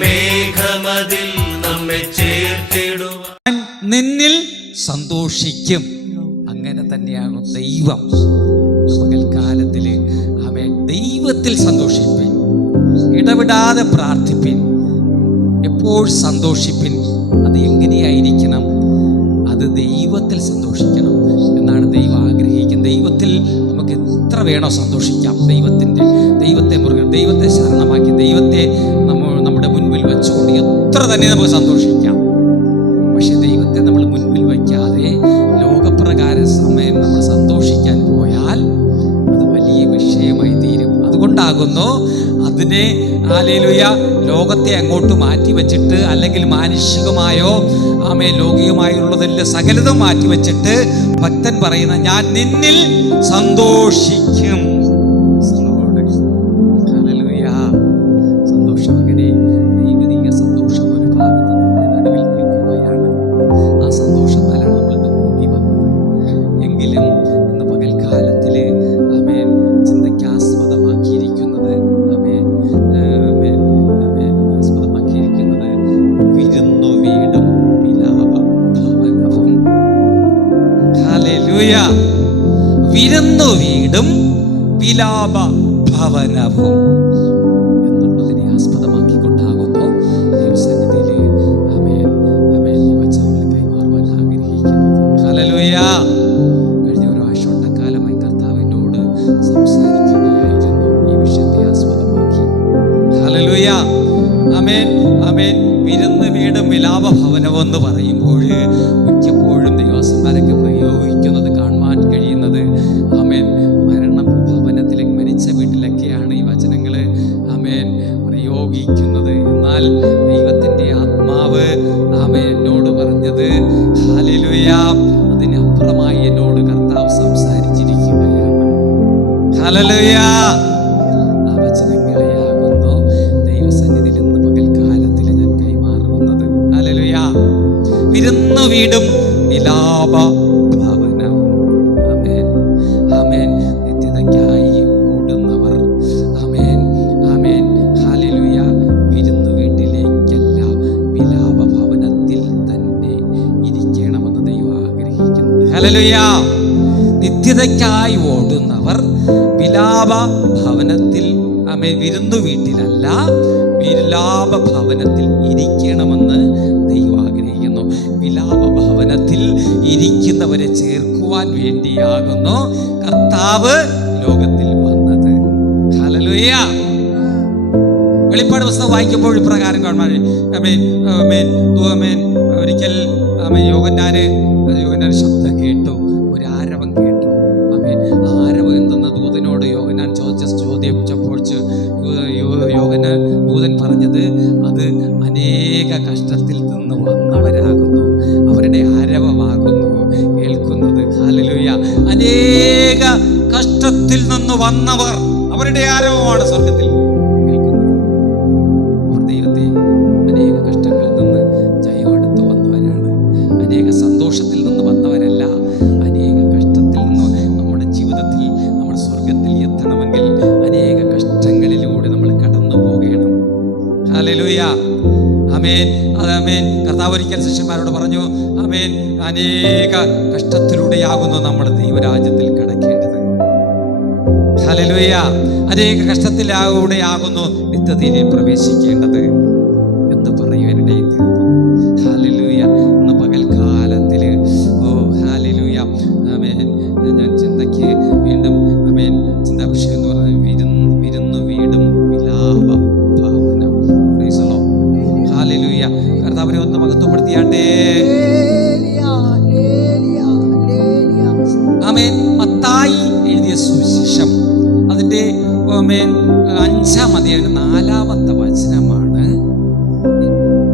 മേഘമതിൽ നമ്മെ ചേർത്തിടുവാൻ നിന്നിൽ സന്തോഷിക്കും. അങ്ങനെ തന്നെയാണ് ദൈവം. പകൽക്കാലത്തില് അവൻ ദൈവത്തിൽ സന്തോഷിപ്പിൻ, ഇടവിടാതെ പ്രാർത്ഥിപ്പിൻ, എപ്പോഴും സന്തോഷിപ്പിൻ. അത് എങ്ങനെയായിരിക്കണം? അത് ദൈവത്തിൽ സന്തോഷിക്കണം എന്നാണ് ദൈവം ആഗ്രഹിക്കുന്നത്. ദൈവത്തിൽ നമുക്ക് എത്ര വേണോ സന്തോഷിക്കാം. ദൈവത്തെ മുറുകൻ, ദൈവത്തെ ശരണമാക്കി, ദൈവത്തെ നമ്മുടെ മുൻപിൽ വെച്ചുകൊണ്ട് എത്ര തന്നെ നമുക്ക് സന്തോഷിക്കാം. പക്ഷെ ദൈവത്തെ നമ്മൾ മുൻപിൽ വയ്ക്കാതെ ലോകപ്രകാര സമയം നമ്മൾ സന്തോഷിക്കാൻ പോയാൽ അത് വലിയ വിഷയമായി തീരും. അതുകൊണ്ടാകുന്നു അതിനെ ഹല്ലേലൂയ ലോകത്തെ അങ്ങോട്ട് മാറ്റി വെച്ചിട്ട്, അല്ലെങ്കിൽ മാനുഷികമായോ ലൗകികമായുള്ളതെല്ലാം സകലതും മാറ്റി വെച്ചിട്ട് ഭക്തൻ പറയുന്ന ഞാൻ നിന്നിൽ സന്തോഷിക്കും. സന്തോഷം അങ്ങനെ ദൈവിക സന്തോഷം ഒരു ഭാഗത്ത് നമ്മുടെ നടുവിൽ നിൽക്കുകയാണ്. ആ സന്തോഷത്താലാണ് നമ്മളിന്ന് കൂടി വന്നത്. എങ്കിലും ഇന്ന് പകൽക്കാലത്തില് ചിന്തയ്ക്ക് ആസ്പദമാക്കിയിരിക്കുന്നത് വിരുന്നു വീടും വിലാപ ഭവനവും. ഹല്ലേലൂയ. വിരുന്നു വീടും വിലാപ ഭവനവും എന്നുള്ളതിനെ ആസ്പദമാക്കിക്കൊണ്ടാകുന്നു ദൈവസന്നിധിയില് ഈ വചനങ്ങൾ കൈമാറുവാൻ ആഗ്രഹിക്കുന്നത്. ഹല്ലേലൂയ. കഴിഞ്ഞ ഒരു ആഴ്ചക്കാലമായി കർത്താവിനോട് സംസാരിക്കുകയായിരുന്നു ഈ വിഷയത്തെ ആസ്പദമാക്കി. ഹല്ലേലൂയ. ആമേൻ ആമേൻ. വിരുന്ന് വീടും വിലാപ ഭവനവും എന്ന് പറയുമ്പോൾ മിക്കപ്പോഴും ദൈവസന്മാരൊക്കെ പ്രയോഗിക്കുന്നത് കാണുവാൻ കഴിയുന്നത് മരിച്ച വീട്ടിലൊക്കെയാണ് ഈ വചനങ്ങള് പ്രയോഗിക്കുന്നത്. എന്നാൽ ദൈവത്തിന്റെ ആത്മാവ് എന്നോട് പറഞ്ഞത് ഹല്ലേലൂയ, അതിനപ്പുറമായി എന്നോട് കർത്താവ് സംസാരിച്ചിരിക്കുകയാണ്. ഹല്ലേലൂയ. ആ വചനങ്ങളെയാകുന്നു ദൈവസന്നിധിയിൽ ഇന്ന് പകൽക്കാലത്തിൽ ഞാൻ കൈമാറുന്നത്. ഹല്ലേലൂയ. വിരുന്നു വീടും വിലാപ ഭവനവും. ആമേൻ ആമേൻ. നിത്യതയ്ക്കായി ഓടുന്നവർ ആമേൻ ആമേൻ. ഹല്ലേലൂയ. വിരുന്നു വീട്ടിലേക്കല്ല, വിലാപ ഭവനത്തിൽ തന്നെ ഇരിക്കണമെന്ന് ദൈവം ആഗ്രഹിക്കുന്നു. ഹല്ലേലൂയ. നിത്യതയ്ക്കായി ഓടുന്നവർ വിലാപ ഭവനത്തിൽ വിരുന്നു വീട്ടിലല്ല, വിലാപ ഭവനത്തിൽ ഇരിക്കണമെന്ന് ദൈവം ആഗ്രഹിക്കുന്നു. വിലാപ ഭവനത്തിൽ ഇരിക്കുന്നവരെ ചേർക്കുവാൻ വേണ്ടിയാകുന്നു കർത്താവ് ലോകത്തിൽ വന്നത്. ഹല്ലേലൂയ. വെളിപ്പാട് പുസ്തകം വായിക്കുമ്പോൾ ഇപ്രകാരം കാണാൻ ഒരിക്കൽ യോഹന്നാൻ ശബ്ദം കേട്ടു, ഒരു ആരവം കേട്ടു. ആരവം എന്തെന്ന് ദൂതനോട് യോഹന്നാൻ ചോദിച്ചപ്പോൾ ദൂതൻ പറഞ്ഞത് അത് അനേക കഷ്ടത്തിൽ നിന്ന് വന്നവരാകുന്നു, അവരുടെ ആരവമാകുന്നു കേൾക്കുന്നത്. ഹല്ലേലൂയ. അനേക കഷ്ടത്തിൽ നിന്ന് വന്നവർ, അവരുടെ ആരവമാണ് സ്വർഗത്തിൽ കേൾക്കുന്നത്. അവർ ദൈവത്തെ അനേക കഷ്ടങ്ങളിൽ നിന്ന് ജയമെടുത്ത് വന്നവരാണ്. അനേക സന്തോഷത്തിൽ നിന്ന് വന്നവരല്ല, അനേക കഷ്ടത്തിൽ നിന്ന്. നമ്മുടെ ജീവിതത്തിൽ നമ്മൾ സ്വർഗത്തിൽ എത്തണമെങ്കിൽ അനേക കഷ്ടങ്ങളിലൂടെ നമ്മൾ കടന്നു പോകണം. ഹല്ലേലൂയ. ആമേൻ ആമേൻ. കർത്താവ് ഒരിക്കൽ ശിഷ്യന്മാരോട് പറഞ്ഞു, ആമേൻ, അനേക കഷ്ടത്തിലൂടെയാകുന്നു നമ്മൾ ദൈവരാജ്യത്തിൽ കടക്കേണ്ടത്. ഹല്ലേലൂയ. അനേക കഷ്ടത്തിലൂടെയാകുന്നു നിത്യതയിലെ പ്രവേശിക്കേണ്ടത് എന്ന് പറയുവാനിടയിൽ തീർന്നു. ഹല്ലേലൂയ. ഇന്ന് പകൽക്കാലത്തില് ഹല്ലേലൂയ ആമേൻ. ഞാൻ ചിന്തയ്ക്ക് വീണ്ടും ആമേൻ ചിന്താ വിഷയം എന്ന് പറഞ്ഞാൽ വിരുന്നു വീടും വിലാപ ഭവനം. Price the Lord. ഹല്ലേലൂയ. കർത്താവിനെ ഒന്ന് മഹത്വപ്പെടുത്തിയാട്ടെ. ആമേൻ. മത്തായി എഴുതിയ സുവിശേഷം അതിന്റെ 5-ാം അധ്യായം 4-ാമത്തെ വചനമാണ്.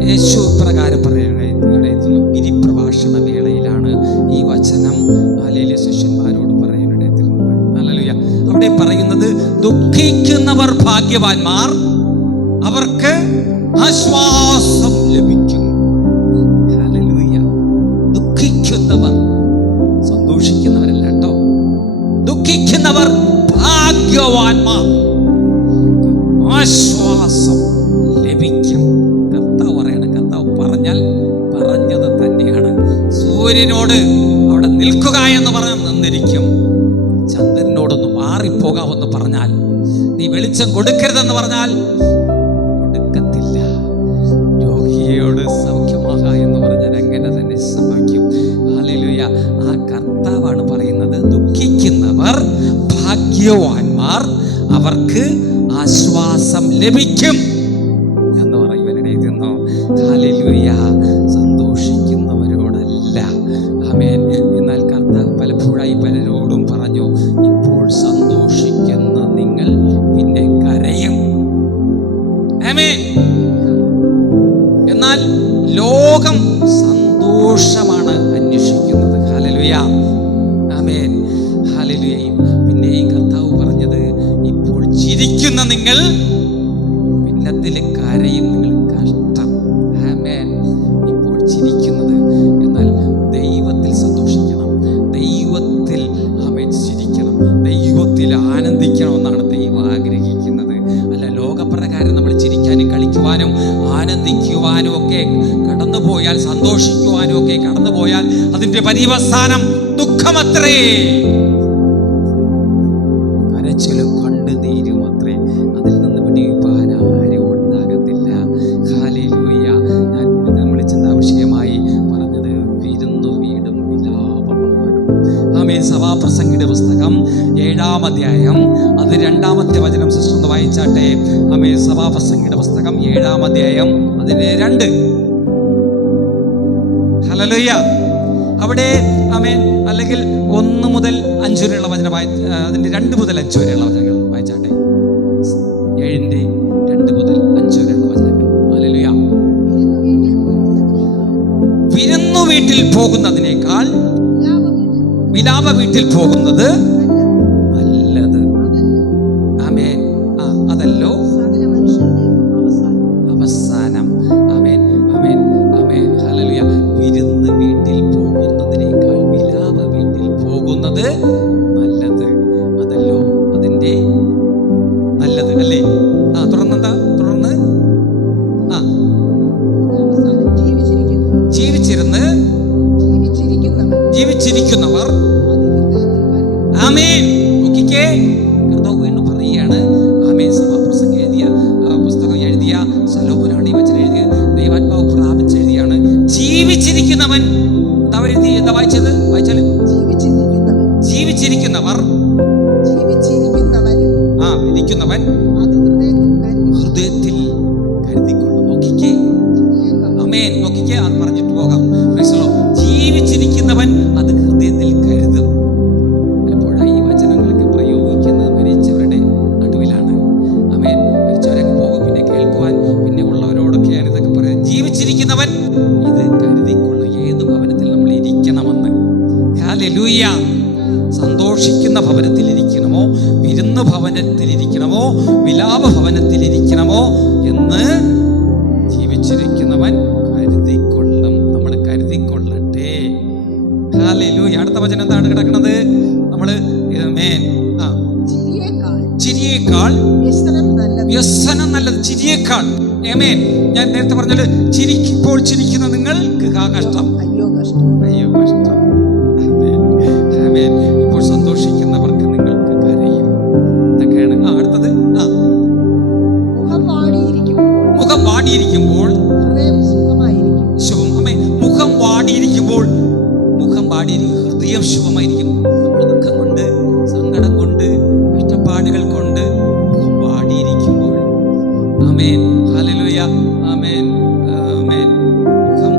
യേശു പ്രകാരം പറയുന്നത് ഗിരിപ്രഭാഷണ വേളയിലാണ് ഈ വചനം ഹല്ലേലൂയ ശിഷ്യന്മാരോട് പറയാനിടയായിരുന്നത്. ഹല്ലേലൂയ. അവിടെ പറയുന്നത് ദുഃഖിക്കുന്നവർ ഭാഗ്യവാന്മാർ, അവർക്ക് ആശ്വാസം ലഭിക്കും. ഹല്ലേലൂയ. ദുഃഖിക്കുന്നവർ, സന്തോഷിക്കുന്നവരല്ല കേട്ടോ, ദുഃഖിക്കുന്നവർ ഭാഗ്യവാന്മാർ, ആശ്വാസം ലഭിക്കും. സൂര്യനോട് അവിടെ നിൽക്കുക എന്ന് പറഞ്ഞാൽ നിന്നിരിക്കും. ചന്ദ്രനോടൊന്ന് മാറിപ്പോകാമെന്ന് പറഞ്ഞാൽ, നീ വെളിച്ചം കൊടുക്കരുതെന്ന് പറഞ്ഞാൽ കൊടുക്കത്തില്ല. രോഗിയോട് സൗഖ്യമാക എന്ന് പറഞ്ഞാൽ അങ്ങനെ തന്നെ സംഭവിക്കും. ഹല്ലേലൂയ. ആ കർത്താവാണ് പറയുന്നത്, ദുഃഖിക്കുന്നവർ ഭാഗ്യവാന്മാർ, അവർക്ക് ആശ്വാസം ലഭിക്കും എന്ന് പറയുവാനിടെ ഇതെന്നോ. ഹല്ലേലൂയ. സന്തോഷിക്കുന്നവരോടല്ല. ആമേൻ. എന്നാൽ കർത്താവ് പലപ്പോഴായി പലരോടും പറഞ്ഞു, ഇപ്പോൾ സന്തോഷിക്കുന്ന നിങ്ങൾ പിന്നെ കരയും. ആമേൻ. എന്നാൽ ലോകം സന്തോഷമാണ് അന്വേഷിക്കുന്നത്. ഹല്ലേലൂയ. ആമേൻ. ഹല്ലേലൂയ. പിന്നെയും കർത്താവ് പറഞ്ഞത്, ഇപ്പോൾ ചിരിക്കുന്ന നിങ്ങൾ പിന്നത്തിൽ കരയും. നിങ്ങൾ കഷ്ടം. ആമേൻ. ഇപ്പോൾ ചിരിക്കുന്നത്, എന്നാൽ ദൈവത്തിൽ സന്തോഷിക്കണം, ദൈവത്തിൽ ആമേൻ ചിരിക്കണം, ദൈവത്തിൽ ആനന്ദിക്കണമെന്നാണ് ദൈവം ആഗ്രഹിക്കുന്നത്. അല്ല ലോകപ്രകാരം നമ്മൾ ചിരിക്കാനും കളിക്കുവാനും ആനന്ദിക്കുവാനും ഒക്കെ കടന്നുപോയാൽ, സന്തോഷിക്കുവാനും ഒക്കെ കടന്നുപോയാൽ അതിന്റെ പര്യവസാനം ദുഃഖമത്രേ, കരച്ചിലും കണ്ണുനീരും അത്രേ. അതിൽ നിന്ന് വിടിവിപ്പാൻ ആരും ഉണ്ടാകത്തില്ല. ഹല്ലേലൂയ. ഞാൻ നമ്മൾ ചിന്താ വിഷയമായി പറഞ്ഞത് വിരുന്നു വീടും വിലാപഭവനം. ആമേൻ. സഭാപ്രസംഗിയുടെ പുസ്തകം 7-ാം അധ്യായം അത് 2-ാമത്തെ വചനം സിസ്റ്റർ ഒന്ന് വായിച്ചാട്ടെ. ആമേൻ. സഭാപ്രസംഗിയുടെ പുസ്തകം 7-ാം അധ്യായം അതിന്റെ 2. ഹല്ലേലൂയ. അവിടെ ആമേൻ. അല്ലെങ്കിൽ 1 മുതൽ 5 വരെയുള്ള വചനം അതിന്റെ 2 മുതൽ 5 വരെയുള്ള വചനങ്ങൾ വായിച്ചാട്ടെ. 7-ന്റെ 2 മുതൽ 5 വരെയുള്ള വചനങ്ങൾ. ഹല്ലേലൂയ. വിരുന്നു വീട്ടിൽ പോകുന്നതിനേക്കാൾ വിലാപ വീട്ടിൽ പോകുന്നത് നല്ലത്. ആമേൻ. അതല്ലോ അവസാനം. ആമേൻ. ആമേൻ. ആമേൻ. ഹല്ലേലൂയ. വിരുന്ന് വീട്ടിൽ പോകുന്നതിനേക്കാൾ വിലാപ വീട്ടിൽ പോകുന്നത് നല്ലത്. അതല്ലോ അതിന്റെ നല്ലത് അല്ലേ? തുടർന്നെന്താ? തുടർന്ന് ജീവിച്ചിരിക്കുന്നവർ. ആമേൻ. നോക്കിക്കേ, കർത്താവ് വീണ്ടും പറയുകയാണ്. ആമേൻ. സഭാപ്രസംഗം എഴുതിയ പുസ്തകം എഴുതിയ ശലോമോനാണ് ഈ വചനം എഴുതിയത്. ദൈവാത്മാവ് പ്രാപിച്ചെഴുതിയാണ്. ജീവിച്ചിരിക്കുന്നവൻ. എന്താ വായിച്ചത്? വായിച്ചാല് ജീവിച്ചിരിക്കുന്നവർ. ഇരിക്കുന്നവൻ ഹൃദയത്തിൽ കരുതിക്കൊള്ളും. നോക്കിക്കേ. ആമേൻ. നോക്കിക്കേ, അത് പറഞ്ഞിട്ട് പോകാം. ജീവിച്ചിരിക്കുന്നവൻ അത് ഹൃദയത്തിൽ കരുതും. പലപ്പോഴായി ഈ വചനങ്ങളൊക്കെ പ്രയോഗിക്കുന്നത് മരിച്ചവരുടെ നടുവിലാണ്. ആമേൻ. മരിച്ചവരൊക്കെ പോകും, പിന്നെ കേൾക്കുവാൻ പിന്നെ ഉള്ളവരോടൊക്കെയാണ് ഇതൊക്കെ പറയുന്നത്. ജീവിച്ചിരിക്കുന്നവൻ ഇത് കരുതിക്കൊള്ളും, ഏത് ഭവനത്തിൽ നമ്മൾ ഇരിക്കണമെന്ന്. ഹല്ലേലൂയ. സന്തോഷിക്കുന്ന ഭവനത്തിലിരിക്കണമോ, വിരുന്ന് ഭവനത്തിലിരിക്കണമോ, വിലാപ ഭവനത്തിലിരിക്കണമോ എന്ന് ജീവിച്ചിരിക്കുന്നവൻ കരുതിക്കൊള്ളും. നമ്മൾ കരുതിക്കൊള്ളട്ടെ. ഹല്ലേലൂയ. അടുത്ത വചനം എന്താണ് കിടക്കുന്നത്? നമ്മള് ചിരിയേക്കാൾ വ്യസനം നല്ലത്. ചിരിയേക്കാൾ. ആമേൻ. ഞാൻ നേരത്തെ പറഞ്ഞത്, ചിരിക്കുമ്പോൾ ചിരിക്കുന്ന നിങ്ങൾക്ക് കഷ്ടം. അയ്യോ കഷ്ടം. ആമേൻ. ഇപ്പോൾ സന്തോഷിക്കുന്നവർക്ക് നിങ്ങൾക്ക് കരയും. ഇതൊക്കെയാണ്. അടുത്തത് മുഖം വാടിയിരിക്കുമ്പോൾ ശുഭം. ആമേൻ. മുഖം വാടിയിരിക്കുമ്പോൾ ഹൃദയം ശുഭമായിരിക്കും. നമ്മൾ ദുഃഖം കൊണ്ട്, സങ്കടം കൊണ്ട്, കഷ്ടപ്പാടുകൾ കൊണ്ട് മുഖം വാടിയിരിക്കുമ്പോൾ. ആമേൻ. ഹല്ലേലൂയ. ആമേൻ. ആമേൻ. മുഖം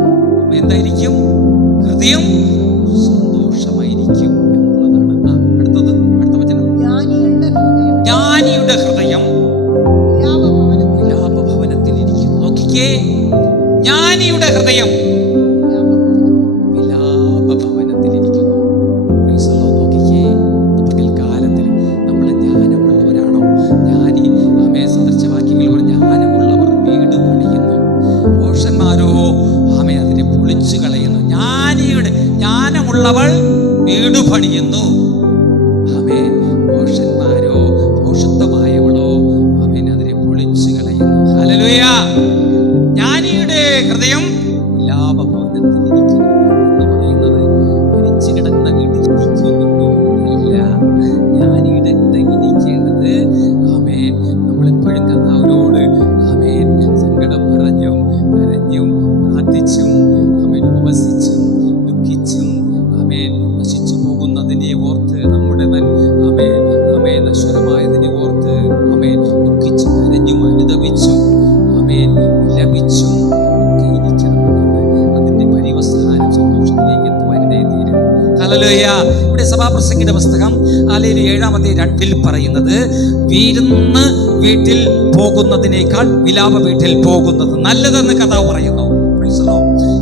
എന്തായിരിക്കും? ഹൃദയം സന്തോഷമായിരിക്കും എന്നുള്ളതാണ്. അടുത്തത്, അടുത്ത വചനം. ജ്ഞാനിയുടെ ഹൃദയം വിലാപഭവനത്തിലിരിക്കുന്നു. നോക്കിക്കേ, ജ്ഞാനിയുടെ ഹൃദയം വിലാപഭവനത്തിലിരിക്കുന്നു. നോക്കിക്കേ, പകൽക്കാലത്തിൽ നമ്മൾ ജ്ഞാനമുള്ളവരാണോ? ജ്ഞാനി ആമേൻ. സദൃശവാക്യങ്ങൾ പറഞ്ഞ ജ്ഞാനമുള്ളവർ വീട് പണിയുന്നു, ഭോഷന്മാരോ ആമേൻ അതിനെ പൊളിച്ചു കളയുന്നു. ജ്ഞാനമുള്ളവൾ വീട് പണിയുന്നു. ആമേൻ. ഭോഷന്മാരോ, ഭോഷത്വമായവളോ ആമേൻ അതിനെ പൊളിച്ചു കളയുന്നു. ഹല്ലേലൂയ. ജ്ഞാനിയുടെ ഹൃദയം വിലാപഭവനത്തിലിരിക്കുന്നു എന്ന് പറയുന്നത് അനുഭവിച്ചും ആമേൻ വിലപിച്ചും ഒക്കെ ഇരിക്കണമെന്നാണ്. അതിന്റെ പര്യവസാനം സന്തോഷത്തിലേക്ക് എത്തുവാനേ തീരും. ഹല്ലേലൂയ. ഇവിടെ സഭാപ്രസംഗിയുടെ പുസ്തകം 7:2 പറയുന്നത്, വിരുന്ന് വീട്ടിൽ പോകുന്നതിനേക്കാൾ വിലാപ വീട്ടിൽ പോകുന്നത് നല്ലതെന്ന് കർത്താവ് പറയുന്നു.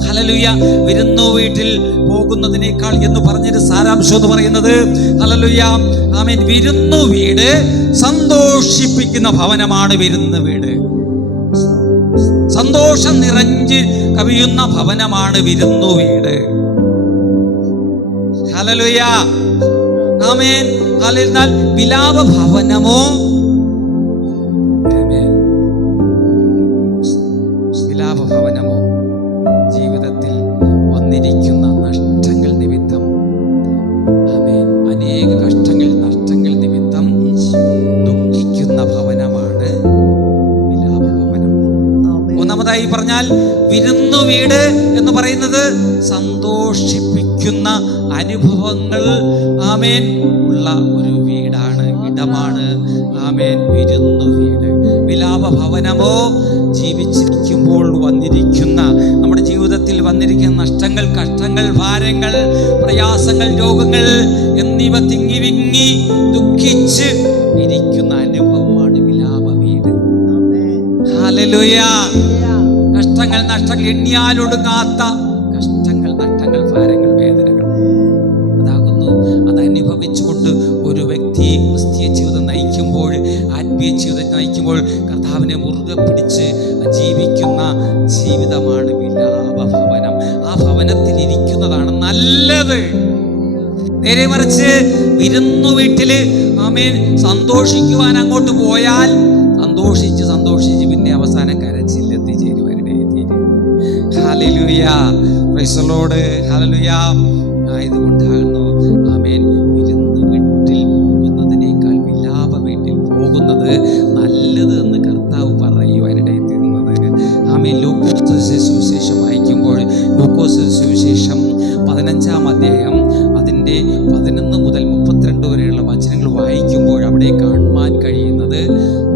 ഹല്ലേലൂയ. വിരുന്നു വീട്ടിൽ പോകുന്നതിനേക്കാൾ എന്ന് പറഞ്ഞൊരു സാരാംശം എന്ന് പറയുന്നത്, ഹല്ലേലൂയ, ആമേൻ, വിരുന്നു വീട് സന്തോഷിപ്പിക്കുന്ന ഭവനമാണ്. വിരുന്ന് വീട് സന്തോഷം നിറഞ്ഞ് കവിയുന്ന ഭവനമാണ് വിരുന്നു വീട്. ഹല്ലേലൂയ, ആമേൻ. എന്നാൽ വിലാപ ഭവനമോ, വിലാപ ഭവനമോ ജീവിതത്തിൽ വന്നിരിക്കുന്ന നഷ്ടങ്ങൾ നിമിത്തം, ആമേൻ, അനേക കഷ്ടങ്ങൾ നഷ്ടങ്ങൾ നിമിത്തം ദുഃഖിക്കുന്ന ഭവനമാണ് വിലാപ ഭവനം. ഒന്നാമതായി പറഞ്ഞാൽ വിരുന്നു വീട് എന്ന് പറയുന്നത് സന്തോഷിപ്പിക്കുന്ന അനുഭവങ്ങൾ, ആമേൻ, ഉള്ള ഒരു വീടാണ്, ഇടമാണ്, ആമേൻ, വിരുന്നു വീട്. വിലാപ ഭവനമോ ജീവിച്ചിരിക്കുമ്പോൾ വന്നിരിക്കുന്ന, നമ്മുടെ ജീവിതത്തിൽ വന്നിരിക്കുന്ന നഷ്ടങ്ങൾ, കഷ്ടങ്ങൾ, ഭാരങ്ങൾ, പ്രയാസങ്ങൾ, രോഗങ്ങൾ എന്നിവ തിങ്ങി വിങ്ങി ദുഃഖിച്ച് ഇരിക്കുന്ന അനുഭവമാണ് വിലാപ വീട്. ഹല്ലേലൂയ. കഷ്ടങ്ങൾ, നഷ്ടങ്ങൾ, എണ്ണിയാലൊടുങ്ങാത്ത കഷ്ടങ്ങൾ, നഷ്ടങ്ങൾ, ഭാരങ്ങൾ, വേദനകൾ അതാകുന്നു. അത് അനുഭവിച്ചുകൊണ്ട് ഒരു വ്യക്തി ക്രിസ്തീയ ജീവിതം നയിക്കുമ്പോൾ, ആത്മീയ ജീവിതം നയിക്കുമ്പോൾ കർത്താവിനെ മുറുകെ പിടിച്ച് ജീവിക്കുന്ന ജീവിതമാണ് വിലാപ ഭവനം. ആ ഭവനത്തിൽ ഇരിക്കുന്നതാണ് നല്ലത്. നേരെ മറിച്ച് വിരുന്നു വീട്ടില്, ആമേൻ, സന്തോഷിക്കുവാൻ അങ്ങോട്ട് പോയാൽ സന്തോഷിച്ച് പിന്നെ അവസാനം കരച്ചിലെത്തിച്ചേരുവാനിടയെ തീരും. Hallelujah, praise the Lord, hallelujah. ആയതുകൊണ്ടാകുന്നു, ആമേൻ, വിരുന്നു വീട്ടിൽ പോകുന്നതിനേക്കാൾ വിലാപ വീട്ടിൽ പോകുന്നത് നല്ലത് എന്ന് കർത്താവ് പറയുവാനിടയെ തീരുന്നത്. ആമേൻ. ലൂക്കോസ് സുവിശേഷം വായിക്കുമ്പോൾ, ലൂക്കോസ് സുവിശേഷം 15-ാം അധ്യായം അതിൻ്റെ 11 മുതൽ 32 വരെയുള്ള വചനങ്ങൾ വായിക്കുമ്പോൾ അവിടെ കാണുവാൻ കഴിയുന്നത്,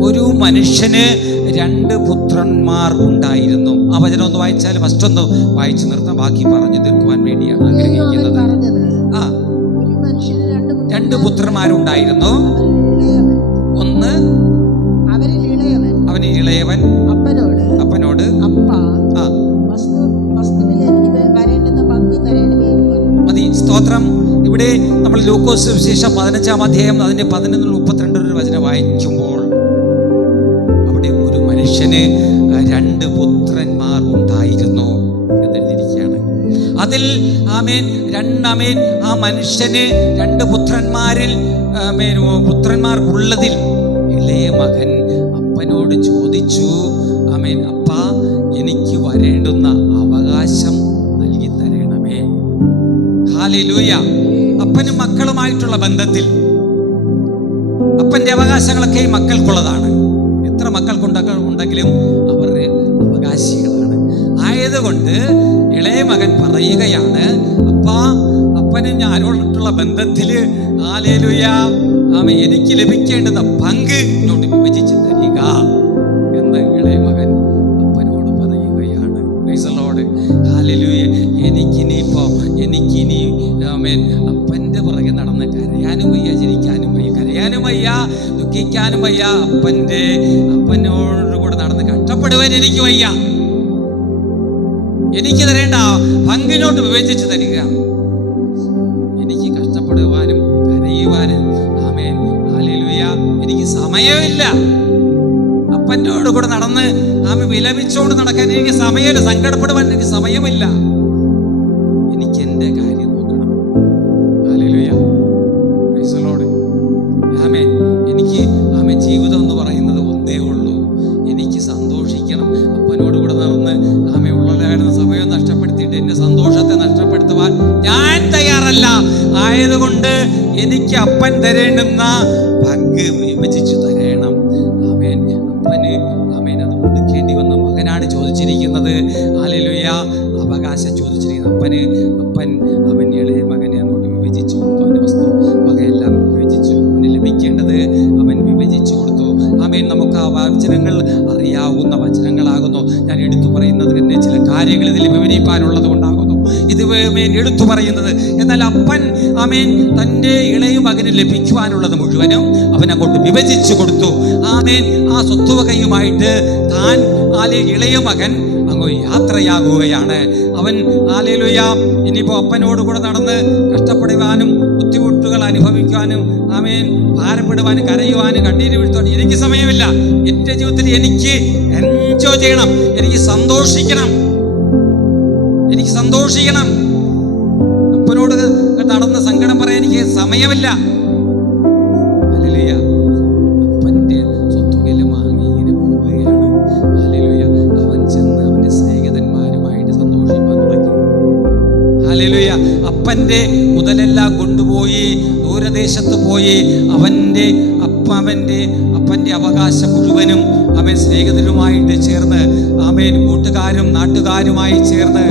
ഒരു മനുഷ്യന് 2 പുത്രന്മാർ ഉണ്ടായിരുന്നു. ആ വചനം ഒന്ന് വായിച്ചാൽ, ഫസ്റ്റ് ഒന്ന് വായിച്ചു നിർത്താം, ബാക്കി പറഞ്ഞു തീർക്കുവാൻ വേണ്ടിയാണ് ആഗ്രഹിക്കുന്നത്. 2 പുത്രന്മാരുണ്ടായിരുന്നു. ഒന്ന്, അവന് ഇളയവൻ അപ്പനോട് മതി. സ്തോത്രം. ഇവിടെ നമ്മൾ ലൂക്കോസ് സുവിശേഷം 15-ാം അധ്യായം അതിന്റെ 11-32 വചനം വായിക്കുമ്പോൾ അവിടെ ഒരു മനുഷ്യന് 2 പുത്രന്മാർ ഉണ്ടായിരുന്നു എന്നെഴുതിയിരിക്കുകയാണ്. അതിൽ, ആമേൻ, ആ മനുഷ്യന് 2 പുത്രന്മാരിൽ, പുത്രന്മാർക്കുള്ളതിൽ ഇളയ മകൻ അപ്പനോട് ചോദിച്ചു, ആമേൻ, അപ്പാ, എനിക്ക് വരേണ്ടുന്ന അവകാശം നൽകി തരണമേ. ഹല്ലേലൂയ. അപ്പനും മക്കളുമായിട്ടുള്ള ബന്ധത്തിൽ അപ്പന്റെ അവകാശങ്ങളൊക്കെ മക്കൾക്കുള്ളതാണ്. എത്ര മക്കൾക്കുണ്ടെങ്കിലും അവരുടെ അവകാശികളാണ്. ആയതുകൊണ്ട് ഇളയ മകൻ പറയുകയാണ്, അപ്പാ, അപ്പനും ഞാനോടുള്ള ബന്ധത്തില്, ഹല്ലേലൂയ, ആമേൻ, എനിക്ക് ലഭിക്കേണ്ടുന്ന പങ്ക് ഇങ്ങോട്ട് വിഭജിച്ച് തരിക എന്ന് ഇളയ മകൻ അപ്പനോട് പറയുകയാണ്. Price the Lord, hallelujah. എനിക്കിനി, ആമേൻ, അപ്പന്റെ പുറകെ നടന്ന് കരയാനും വയ്യ, ചിരിക്കാനും വയ്യ, കരയാനും വയ്യ, ദുഃഖിക്കാനും വയ്യ. അപ്പനോട് കൂടെ നടന്ന് കഷ്ടപ്പെടുവാൻ എനിക്ക് വയ്യ. എനിക്ക് തരേണ്ട പങ്കിനോട്ട് വിഭജിച്ച് തരിക. എനിക്ക് കഷ്ടപ്പെടുവാനും കരയുവാനും, ആമേൻ, ഹല്ലേലൂയ, എനിക്ക് സമയമില്ല. അപ്പനോട് കൂടെ നടന്ന് വിലപിച്ചോണ്ട് നടക്കാൻ എനിക്ക് സമയമില്ല. സങ്കടപ്പെടുവാൻ എനിക്ക് സമയമില്ല. എനിക്ക് എൻ്റെ കാര്യം നോക്കണം. ഹല്ലേലൂയ, പ്രൈസ് ദി ലോർഡ്, ആമേൻ. എനിക്ക്, ആമേൻ, ജീവിതം എന്ന് പറയുന്നത് ഒന്നേ ഉള്ളൂ. എനിക്ക് സന്തോഷിക്കണം. അപ്പനോട് കൂടെ നടന്ന്, ആമേൻ, ഉള്ളവരായിരുന്ന സമയം നഷ്ടപ്പെടുത്തിയിട്ട് എന്റെ സന്തോഷത്തെ നഷ്ടപ്പെടുത്തുവാൻ ഞാൻ തയ്യാറല്ല. ആയതുകൊണ്ട് എനിക്ക് അപ്പൻ തരേണ്ടുന്ന പങ്ക് വിഭജിച്ചു തരണം. ആമേൻ. അപ്പന്, ആമേൻ, അത് കൊടുക്കേണ്ടി വന്ന മകനാണ് ചോദിച്ചിരിക്കുന്നത്. ഹല്ലേലൂയ. അവകാശം ചോദിച്ചിരിക്കുന്നത് അപ്പൻ അവൻ ഇളയ മകനെ അങ്ങോട്ട് വിഭജിച്ചു കൊടുത്തു. അവന്റെ വസ്തു വകയെല്ലാം വിഭജിച്ചു. അവന് ലഭിക്കേണ്ടത് അവൻ വിഭജിച്ചു കൊടുത്തു. ആമേൻ. നമുക്ക് ആ വചനങ്ങൾ അറിയാം. പറയുന്നത് തന്നെ ചില കാര്യങ്ങൾ ഇതിൽ വിവരിക്കാനുള്ളത് കൊണ്ടാകുന്നു ഇത് എടുത്തു പറയുന്നത്. എന്നാൽ അപ്പൻ ആമേൻ തൻ്റെ ഇളയ മകന് ലഭിക്കുവാനുള്ളത് മുഴുവനും അവൻ അങ്ങോട്ട് വിഭജിച്ചു കൊടുത്തു. ആമേൻ ആ സ്വത്തുവകയുമായിട്ട് താൻ ഇളയ മകൻ അങ്ങ് യാത്രയാകുകയാണ്. അവൻ ഹല്ലേലൂയ ഇനിയിപ്പോൾ അപ്പനോട് കൂടെ നടന്ന് കഷ്ടപ്പെടുവാനും ബുദ്ധിമുട്ടുകൾ അനുഭവിക്കാനും ആമേൻ ഭാരപ്പെടുവാനും കരയുവാനും കണ്ണീര് വീഴ്ത്താനും എനിക്ക് സമയമില്ല. എൻ്റെ ജീവിതത്തിൽ എനിക്ക് എൻജോയ് ചെയ്യണം, എനിക്ക് സന്തോഷിക്കണം. അപ്പനോട് നടന്ന് സങ്കടം പറയാൻ എനിക്ക് സമയമില്ല. ഹല്ലേലൂയ അപ്പൻ്റെ സ്വത്തുകെല്ലാം വാങ്ങി ഇങ്ങനെ പോവുകയാണ്. ഹല്ലേലൂയ അവൻ ചെന്ന് അവൻ്റെ സ്നേഹിതന്മാരുമായിട്ട് സന്തോഷിക്കാൻ തുടങ്ങി. ഹല്ലേലൂയ അപ്പൻ്റെ മുതലെല്ലാം കൊണ്ടുപോയി ദൂരദേശത്ത് പോയി അവൻ്റെ അപ്പൻ്റെ അവകാശം മുഴുവനും അവൻ സ്നേഹിതരുമായിട്ട് ചേർന്ന് അവൻ കൂട്ടുകാരും നാട്ടുകാരുമായി ചേർന്ന്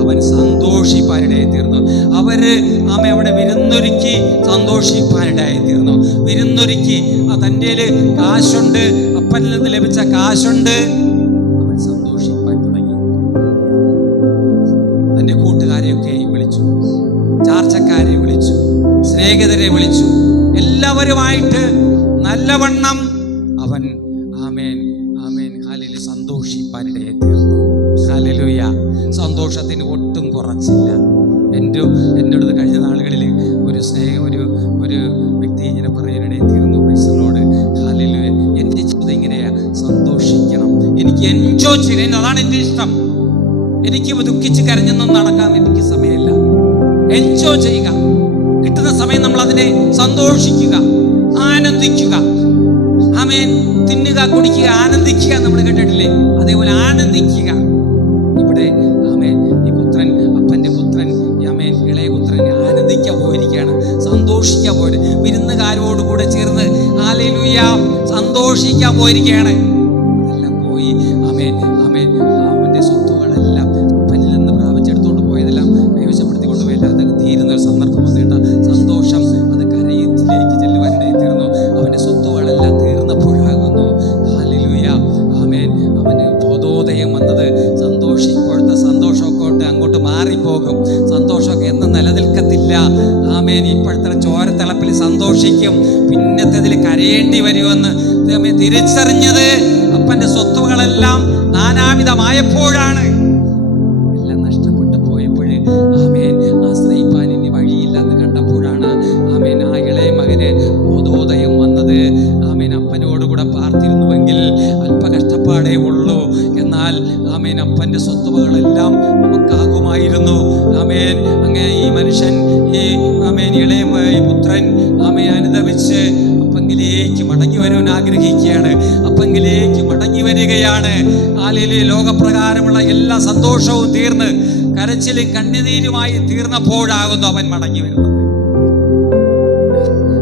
അവൻ സന്തോഷിപ്പാനിടയായി തീർന്നു. അവര് അവിടെ വിരുന്നൊരുക്കി സന്തോഷിപ്പാനിടയായി തീർന്നു. വിരുന്നൊരുക്കി തൻ്റെ കാശുണ്ട്, അപ്പനിൽ നിന്ന് ലഭിച്ച കാശുണ്ട്, അവൻ സന്തോഷിപ്പാൻ തുടങ്ങി. തൻ്റെ കൂട്ടുകാരെയൊക്കെ വിളിച്ചു, ചാർച്ചക്കാരെ വിളിച്ചു, സ്നേഹിതരെ വിളിച്ചു, എല്ലാവരുമായിട്ട് നല്ലവണ്ണം അവൻ ആമേൻ ഹാലേലൂയ സന്തോഷിപ്പാനിടയായി തീർന്നു. ഹല്ലേലൂയ സന്തോഷത്തിന് ഒട്ടും കുറച്ചില്ല. എൻ്റെ അടുത്ത് കഴിഞ്ഞ നാളുകളിൽ ഒരു വ്യക്തി ഇങ്ങനെ പറയാനിടയായി തീർന്നു. പ്രൈസലോട് ഹല്ലേലൂയ എൻ്റെ ജീവിതം ഇങ്ങനെയാ, സന്തോഷിക്കണം, എനിക്ക് എൻജോയ് ചെയ്യണം, അതാണ് എൻ്റെ ഇഷ്ടം. എനിക്ക് ദുഃഖിച്ച് കരഞ്ഞൊന്നും നടക്കാൻ എനിക്ക് സമയമില്ല. എൻജോയ് ചെയ്യുക, കിട്ടുന്ന സമയം നമ്മൾ അതിനെ സന്തോഷിക്കുക, ആനന്ദിക്കുക. ആമേൻ തിന്നുക, കുടിക്കുക, ആനന്ദിക്കുക. നമ്മൾ കേട്ടിട്ടില്ലേ? അതേപോലെ ആനന്ദിക്കുക. ഇവിടെ ആമേൻ ഈ പുത്രൻ, അപ്പൻ്റെ പുത്രൻ ആമേൻ ഇളയ പുത്രൻ ആനന്ദിക്കാൻ പോയിരിക്കുകയാണ്, സന്തോഷിക്കാൻ പോയത്. വിരുന്നുകാരോട് കൂടെ ചേർന്ന് ഹല്ലേലൂയ സന്തോഷിക്കാൻ പോയിരിക്കുകയാണ്. അതെല്ലാം പോയി ആമേൻ അവൻ്റെ സ്വത്തുകളെല്ലാം അപ്പനിൽ നിന്ന് പ്രാപിച്ചെടുത്തോണ്ട് പോയതെല്ലാം കൈവശപ്പെടുത്തിക്കൊണ്ട് പോയില്ല. അതൊക്കെ തീരുന്ന ഒരു സന്ദർഭം വന്നിട്ട് സന്തോഷം അത് കരയത്തിലേക്ക് ചെല്ലുവാനിടയിൽ തീർന്നു. അവൻ്റെ സ്വത്തുകളെല്ലാം തീർന്നപ്പോഴാകുന്നു ഹല്ലേലൂയ ആമേൻ അവന് ബോധോദയം വന്നത്. ഇപ്പോഴത്തെ സന്തോഷമൊക്കെ അങ്ങോട്ട് മാറിപ്പോകും. സന്തോഷമൊക്കെ എന്നും നിലനിൽക്കത്തില്ല. ആമേൻ ഇപ്പോഴത്തെ ചോരത്തിളപ്പിൽ സന്തോഷിക്കും, പിന്നത്തേതിൽ കരയേണ്ടി വരുമെന്ന് തിരിച്ചറിഞ്ഞത് അപ്പൻ്റെ സ്വത്തുകളെല്ലാം നാനാവിധമായപ്പോഴാണ്. എല്ലാം നഷ്ടപ്പെട്ടു പോയപ്പോൾ ആമേൻ ആശ്രയിപ്പാൻ ഇനി വഴിയില്ലെന്ന് കണ്ടപ്പോഴാണ് ആമേൻ ആ ഇളയ മകന് ബോധോദയം വന്നത്. ആമേൻ അപ്പനോടുകൂടെ പാർത്തിരുന്നുവെങ്കിൽ അല്പ കഷ്ടപ്പാടേ ഉള്ളൂ, എന്നാൽ ആമേൻ അപ്പൻ്റെ സ്വത്തുവകളെല്ലാം നമുക്കാകുമായിരുന്നു. ആമേൻ അങ്ങനെ ഈ മനുഷ്യൻ ആമേൻ ഇളയ പുത്രൻ ആമേൻ അനുദപിച്ച് അപ്പങ്കിലേക്ക് മടങ്ങി വരാൻ ആഗ്രഹിക്കുകയാണ്. അപ്പങ്കിലേക്ക് മടങ്ങി വരികയാണ്. ഹല്ലേലൂയ ലോകപ്രകാരമുള്ള എല്ലാ സന്തോഷവും തീർന്ന് കരച്ചിലും കണ്ണുനീരുമായി തീർന്നപ്പോഴാകുന്നു അവൻ മടങ്ങി വരുന്നത്.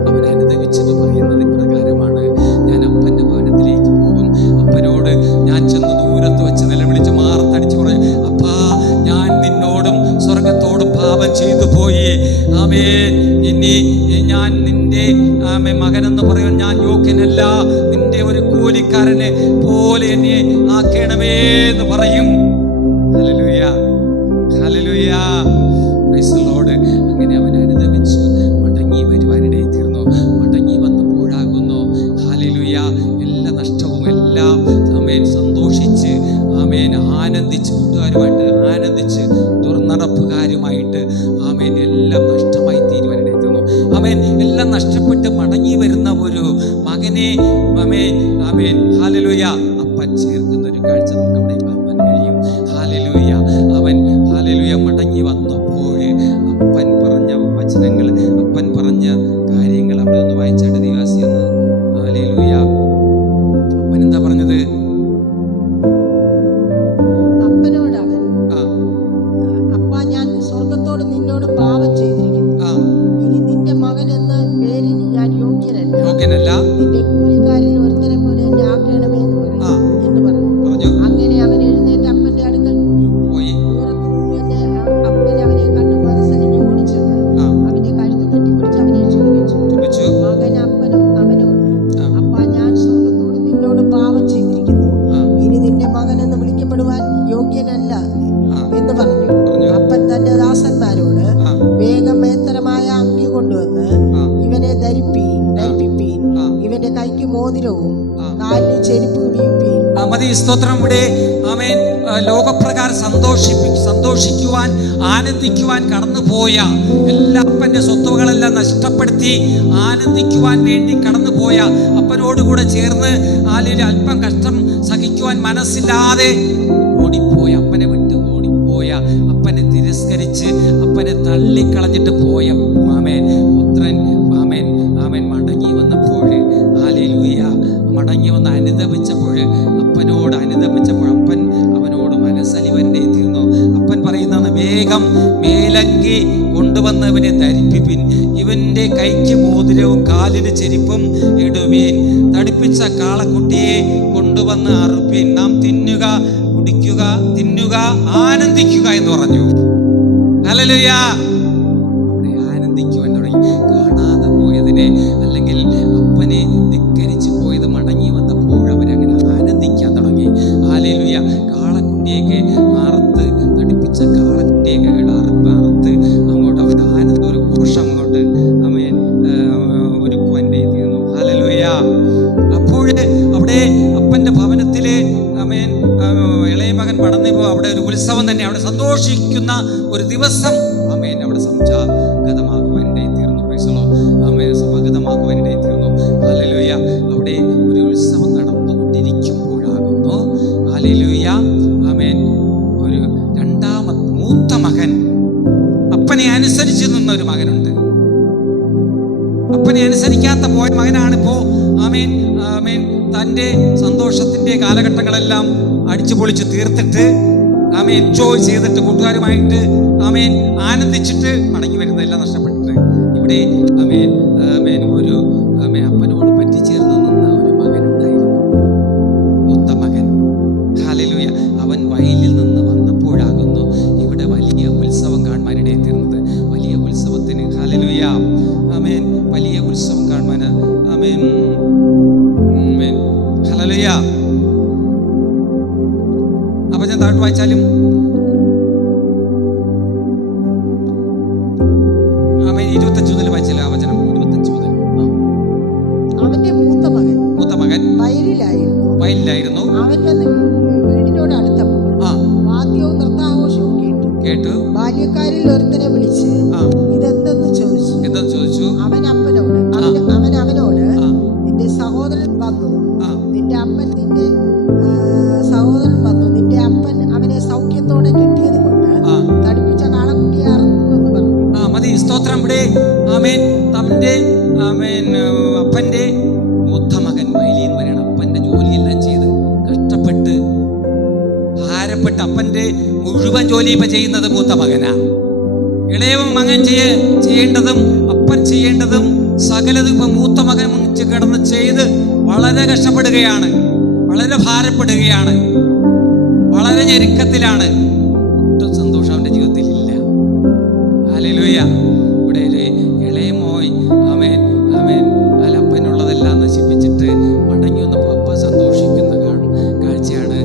അവൻ അനുദപിച്ചത് പറയുന്നത് ഇപ്രകാരമാണ്: ഞാൻ അപ്പൻ്റെ ഭവനത്തിലേക്ക് പോകും. അപ്പനോട് ഞാൻ ചെന്ന് ദൂരത്ത് വെച്ച് നിലവിളിച്ച് മാറത്തടിച്ച് പറഞ്ഞു, അപ്പാ ഞാൻ നിന്നോടും സ്വർഗത്തോടും പാപം ചെയ്തു പോയി. ആമേൻ ഇനി ഞാൻ നിന്റെ മകനെന്ന് പറയാൻ ഞാൻ യോഗ്യനല്ല, നിന്റെ ഒരു കൂലിക്കാരനെ പോലെ എന്നെ ആക്കണമേ എന്ന് പറയും. Hallelujah hallelujah praise the Lord. അങ്ങനെ അവൻ അനുദപിച്ച് മടങ്ങി വരുവാനിടയിൽ തീർന്നു. മടങ്ങി വന്നപ്പോഴാകുന്നു ഹല്ലേലൂയ എല്ലാ നഷ്ടവും എല്ലാം ആമേൻ സന്തോഷിച്ച് ആമേൻ ആനന്ദിച്ച് കൂട്ടുകാരുമായിട്ട് ആനന്ദിച്ച് ദുർനടപ്പുകാരുമായിട്ട് ആമേൻ എല്ലാം നഷ്ടമായി തീരുവാനിടയിൽ തീർന്നു. ആമേൻ എല്ലാം നഷ്ടപ്പെട്ട് മടങ്ങി വരുന്ന ഒരു മകനെ ആമേൻ ഹല്ലേലൂയ അപ്പൻ ചേർക്കുന്ന ഒരു കാഴ്ച നമുക്ക് അവിടെ കാണാൻ കഴിയും. ഹല്ലേലൂയ അവൻ ഹല്ലേലൂയ മടങ്ങി വന്നപ്പോൾ അപ്പൻ പറഞ്ഞ വചനങ്ങൾ, അപ്പൻ പറഞ്ഞ കാര്യങ്ങൾ അവിടെ ഒന്ന് വായിച്ചാട്ട് ദിവാസി എന്ന്. ഹല്ലേലൂയ അപ്പൻ എന്താ പറഞ്ഞത്? അപ്പനോട് അവൻ, അപ്പാ ഞാൻ സ്വർഗത്തോട് നിന്നോട് പാപം ചെയ്തിരിക്കുന്നു. ഇനി നിന്റെ മകൻ എന്ന പേരിന് ഞാൻ യോഗ്യനല്ല. നിന്റെ കൂലിക്കാരിൽ ഒരുത്തനെ പോലെ എന്നെ ആക്കണമേ എന്ന് പറഞ്ഞു. അങ്ങനെ അവൻ എഴുന്നേറ്റ് അപ്പന്റെ അടുക്കൽ പോയി. ദൂരത്ത് നിന്ന് അപ്പൻ അവനെ കണ്ട് മനസ്സലിഞ്ഞ് ഓടിച്ചെന്ന് അവന്റെ കഴുത്ത് കെട്ടിപ്പിടിച്ച് അവനെ ചുംബിച്ചു. മകൻ അപ്പനോട്, മതി സ്തോത്രം. ഇവിടെ ആമേൻ ലോകപ്രകാരം സന്തോഷിക്കുവാൻ ആനന്ദിക്കുവാൻ കടന്നുപോയ എല്ലാ അപ്പൻ്റെ സ്വത്തുവകളെല്ലാം നഷ്ടപ്പെടുത്തി ആനന്ദിക്കുവാൻ വേണ്ടി കടന്നുപോയ അപ്പനോടുകൂടെ ചേർന്ന് അല്പം കഷ്ടം സഹിക്കുവാൻ മനസ്സില്ലാതെ ഓടിപ്പോയ, അപ്പനെ വിട്ട് ഓടിപ്പോയ, അപ്പനെ തിരസ്കരിച്ച് അപ്പനെ തള്ളിക്കളഞ്ഞിട്ട് പോയ ആമേൻ പുത്രൻ ആമേൻ ആമേൻ മടങ്ങി വന്നപ്പോൾ ഹല്ലേലൂയ മടങ്ങി വന്ന് അനുദപിച്ചപ്പോൾ അപ്പൻ അവനോട് മനസ്സലിവന്റെ തീർന്നു. അപ്പൻ പറയുന്നതാണ്, വേഗം മേലങ്കി കൊണ്ടുവന്ന് ഇവനെ ധരിപ്പിപ്പിൻ, ഇവന്റെ കൈക്ക് മോതിരവും കാലിന് ചെരിപ്പും ഇടുവീൻ, തടിപ്പിച്ച കാളക്കുട്ടിയെ കൊണ്ടുവന്ന് അറുപ്പിൻ, നാം തിന്നുക കുടിക്കുക തിന്നുക ആനന്ദിക്കുക എന്ന് പറഞ്ഞു. ഹല്ലേലൂയ. അവിടെ ആനന്ദിക്കുവാൻ തുടങ്ങി. കാണാതെ പോയതിനെ അല്ലെങ്കിൽ അപ്പനെ ധിക്കരിച്ച് പോയത് മടങ്ങി വന്നപ്പോൾ അവരങ്ങനെ ആനന്ദിക്കാൻ തുടങ്ങി. ഹല്ലേലൂയ. കാളക്കുട്ടിയൊക്കെ അറുത്ത്, തടിപ്പിച്ച കാളക്കുട്ടിയൊക്കെ അറുത്ത് അങ്ങോട്ട് അവർ ആനന്ദ ഒരു ഘോഷം അങ്ങോട്ട് അമ്മേൻ ഒരുക്കുവാൻ തീർന്നു. ഹല്ലേലൂയ. അപ്പോൾ അവിടെ അപ്പൻ്റെ ഭവനത്തില് അമ്മേൻ ഇളയ മകൻ മടങ്ങിപ്പോ അവിടെ ഒരു ഉത്സവം തന്നെ, അവിടെ സന്തോഷിക്കുന്ന ഒരു ദിവസം അമ്മേൻ അവിടെ സംജാഗതമാക്കുവാനിടയിൽ തീർന്നു. അമ്മേൻ സമാഗതമാക്കുവാനിടയിൽ തീർന്നു. ഹല്ലേലൂയ. അവിടെ ഒരു ഉത്സവം നടന്നുകൊണ്ടിരിക്കുമ്പോഴാകുന്നു ഹല്ലേലൂയ ആമേൻ ഒരു മൂത്ത മകൻ, അപ്പനെ അനുസരിച്ച് നിന്ന ഒരു മകനുണ്ട്. അപ്പനെ അനുസരിക്കാത്ത പോയ മകനാണിപ്പോ ആമേൻ ആമേൻ തൻ്റെ സന്തോഷത്തിൻ്റെ കാലഘട്ടങ്ങളെല്ലാം അടിച്ചു പൊളിച്ച് തീർത്തിട്ട് ആമേൻ എൻജോയ് ചെയ്തിട്ട് കൂട്ടുകാരുമായിട്ട് ആമേൻ ആനന്ദിച്ചിട്ട് മടങ്ങി വരുന്നതെല്ലാം നഷ്ടപ്പെട്ടിട്ട് ഇവിടെ ആമേൻ ആമേൻ ഒരു ആമേൻ അപ്പനോട് പറ്റിച്ചേർന്ന് നിന്ന ഒരു മകനുണ്ടായിരുന്നു, മൂത്ത മകൻ. ഹല്ലേലൂയ. അവൻ വയലിൽ നിന്ന് വന്നപ്പോഴാകുന്നു ഇവിടെ വലിയ ഉത്സവം കാണുവാനിടയിൽ തീർന്നത്. വലിയ ഉത്സവത്തിന് ഹല്ലേലൂയ ആമേൻ വലിയ ഉത്സവം കാണുവാൻ ആമേൻ ആമേൻ ഹല്ലേലൂയ. അപ്പൊ ഞാൻ താഴോട്ട് വായിച്ചാലും ആമേൻ 25 മുതൽ വായിച്ചാലും ആ വചനം 25 മുതൽ. അവന്റെ മൂത്ത മകൻ വയലിലായിരുന്നു. അവൻ വന്ന് വീടിനോട് അടുത്തപ്പോൾ വാദ്യവും നൃത്താഘോഷവും കേട്ടു. ബാല്യക്കാരിൽ ഒരുത്തനെ വിളിച്ച് ഇതെന്തെന്ന് ചോദിച്ചു. അവൻ അവനോട് നിന്റെ സഹോദരൻ വന്നു, നിന്റെ അപ്പൻ അവനെ സൗഖ്യത്തോടെ കിട്ടിയത് കൊണ്ട് തടിപ്പിച്ച കാളക്കുട്ടിയെ അറുത്തു എന്ന് പറഞ്ഞു. മതി സ്തോത്രം. ഇവിടെ ആമേൻ തന്റെ ആമേൻ അപ്പന്റെ മൂത്ത മകൻ വയലിൽ നിന്ന് വരെയാണ്. അപ്പന്റെ ജോലിയെല്ലാം ചെയ്ത് കഷ്ടപ്പെട്ട് ഭാരപ്പെട്ട് അപ്പന്റെ മുഴുവൻ ജോലി ഇപ്പൊ ചെയ്യുന്നത് മൂത്ത മകനാ. ഇളയ മകൻ ചെയ്യേണ്ടതും അപ്പൻ ചെയ്യേണ്ടതും സകലതും ഇപ്പൊ മൂത്ത മകൻ കിടന്ന് ചെയ്ത് വളരെ കഷ്ടപ്പെടുകയാണ്, വളരെ ഭാരപ്പെടുകയാണ്, വളരെ ഞെരുക്കത്തിലാണ്. ഒട്ടും സന്തോഷം അവന്റെ ജീവിതത്തിൽ ഇല്ല. ഹല്ലേലൂയ. ഇവിടെ ഇളയ മോയ് ആമേൻ ആമേൻ അപ്പനുള്ളതെല്ലാം നശിപ്പിച്ചിട്ട് മടങ്ങി വന്നപ്പോൾ അപ്പ സന്തോഷിക്കുന്ന കാഴ്ചയാണ്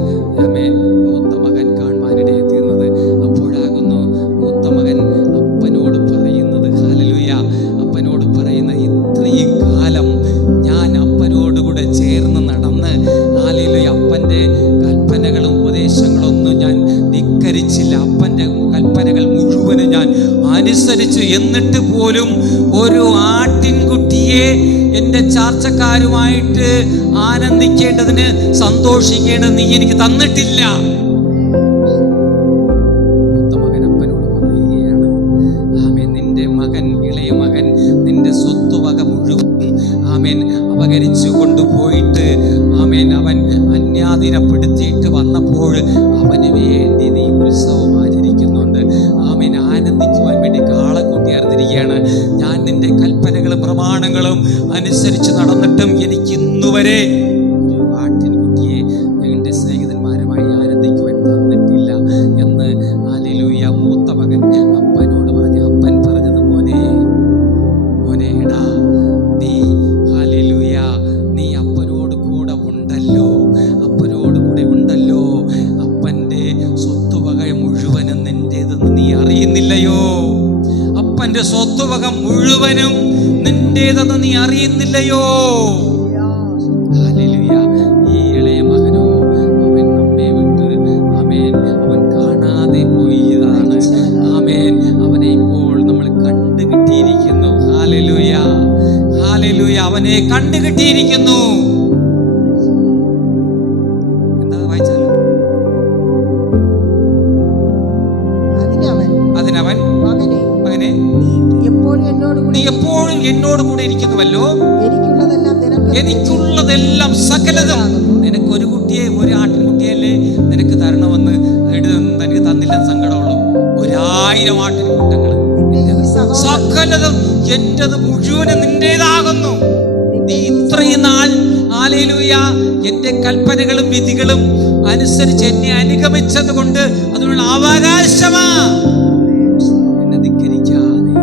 ആമേൻ മൂത്ത മകൻ കാണുവാനിടയിൽ തീർന്നത്. അപ്പോഴാകുന്നു മൂത്ത മകൻ അപ്പനോട് പറയുന്നത് ഹല്ലേലൂയ അപ്പനോട് പറയുന്നത്, ഇത്രയും കാലം ഞാൻ അപ്പനോടുകൂടെ ചേർന്ന് നടന്ന് ഹല്ലേലൂയ അപ്പൻ്റെ കൽപ്പനകളും ഉപദേശങ്ങളൊന്നും ഞാൻ ധിക്കരിച്ചില്ല, അപ്പൻ്റെ കൽപ്പനകൾ മുഴുവനും ഞാൻ അനുസരിച്ചു. എന്നിട്ട് പോലും ഒരു ആട്ടിൻകുട്ടിയെ എൻ്റെ ചാർച്ചക്കാരുമായിട്ട് ആനന്ദിക്കേണ്ടതിന് സന്തോഷിക്കേണ്ടത് നീ എനിക്ക് തന്നിട്ടില്ല. മൂത്ത മകൻ അപ്പനോട് പറയുകയാണ്, ആമേൻ നിന്റെ മകൻ ഇളയ മകൻ നിന്റെ സ്വത്തുവക മുഴുവൻ ആമേൻ അപകരിച്ചു കൊണ്ടുപോയിട്ട് ആമേൻ അവൻ അന്യാധീനപ്പെടുത്തിയിട്ട് വന്നപ്പോൾ അവന് വേണ്ടി നീ ഉത്സവം ആചരിക്കുന്നുണ്ട്. ആമേൻ ആനന്ദിക്കുവാൻ വേണ്ടി കാളക്കുട്ടി അറിഞ്ഞിരിക്കുകയാണ്. ഞാൻ നിന്റെ കൽപ്പനകളും പ്രമാണങ്ങളും അനുസരിച്ച് നടന്നിട്ടും എനിക്ക് ഇന്നുവരെ ഒരു ആട്ടിൻകുട്ടിയെ എൻ്റെ സ്നേഹിതന്മാരുമായി ആനന്ദിക്കുവാൻ തന്നിട്ടില്ല എന്ന് ഹല്ലേലൂയ മൂത്ത മകൻ അപ്പനോട് പറഞ്ഞു. അപ്പൻ പറഞ്ഞത്, മോനേടാ നീ ഹല്ലേലൂയ നീ അപ്പനോട് കൂടെ ഉണ്ടല്ലോ, അപ്പൻ്റെ സ്വത്തുവക മുഴുവനും നിന്റേതെന്ന് നീ അറിയുന്നില്ലയോ? അപ്പൻ്റെ സ്വത്തുവക മുഴുവനും നിന്റേതെന്ന് നീ അറിയുന്നില്ലയോ? ഹല്ലേലൂയ. ഈ ഇളയ മകനോ അവൻ അവനെ കണ്ടുകിട്ടിയിരിക്കുന്നു. എന്താ വായിച്ചാലോ? അതിനവൻ മകനെ, നീ എപ്പോഴും എന്നോട് കൂടെ ഇരിക്കുന്നുവല്ലോ, എനിക്കുള്ളതെല്ലാം സകലതും നിനക്ക് ഒരു കുട്ടിയെ, ഒരു ആട്ടിൻകുട്ടിയല്ലേ നിനക്ക് തരണമെന്ന് തനിക്ക് തന്നില്ല സങ്കടമുള്ളൂ. 1000 ആട്ടിൻകൂട്ടങ്ങൾ, സകലതും എന്റേത് മുഴുവനും നിന്റേതാകുന്നു. നീ ഇത്രയും നാൾ ഹല്ലേലൂയ എന്റെ കൽപ്പനകളും വിധികളും അനുസരിച്ച് എന്നെ അനുഗമിച്ചത് കൊണ്ട് അതിനുള്ള അവകാശമാ. എന്നെ ധിക്കരിക്കാതെ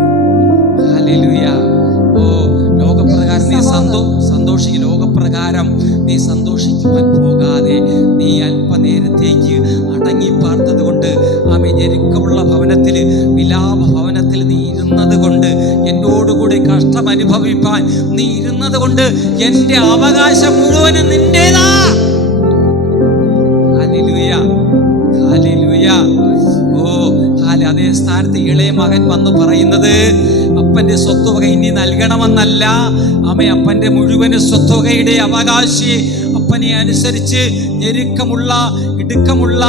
ഹല്ലേലൂയ. ഓ, ലോകപ്രകാരം നീ സന്തോഷിക്കും. ലോകപ്രകാരം നീ സന്തോഷിക്കുവാൻ പോകാതെ നീ അല്പനേരത്തേക്ക് അടങ്ങി പാർത്തത് കൊണ്ട് ആമേൻ, ഞെരുക്കമുള്ള ഭവനത്തിൽ, വിലാപ ഭവനത്തിൽ നീ ഇരുന്നത് കൊണ്ട്, എന്നോടുകൂടി കഷ്ടം അനുഭവിപ്പാൻ നീ ഇരുന്നത് കൊണ്ട് എന്റെ അവകാശം മുഴുവനും നിന്റേതാ. Hallelujah, hallelujah. ഓ, അതേ സ്ഥാനത്ത് ഇളയ മകൻ വന്ന് പറയുന്നത് അപ്പന്റെ സ്വത്തുവക ഇനി നൽകണമെന്നല്ല, അപ്പന്റെ മുഴുവൻ സ്വത്തുവകയുടെ അവകാശി അപ്പനെ അനുസരിച്ച് ഞെരുക്കമുള്ള, ഇടുക്കമുള്ള,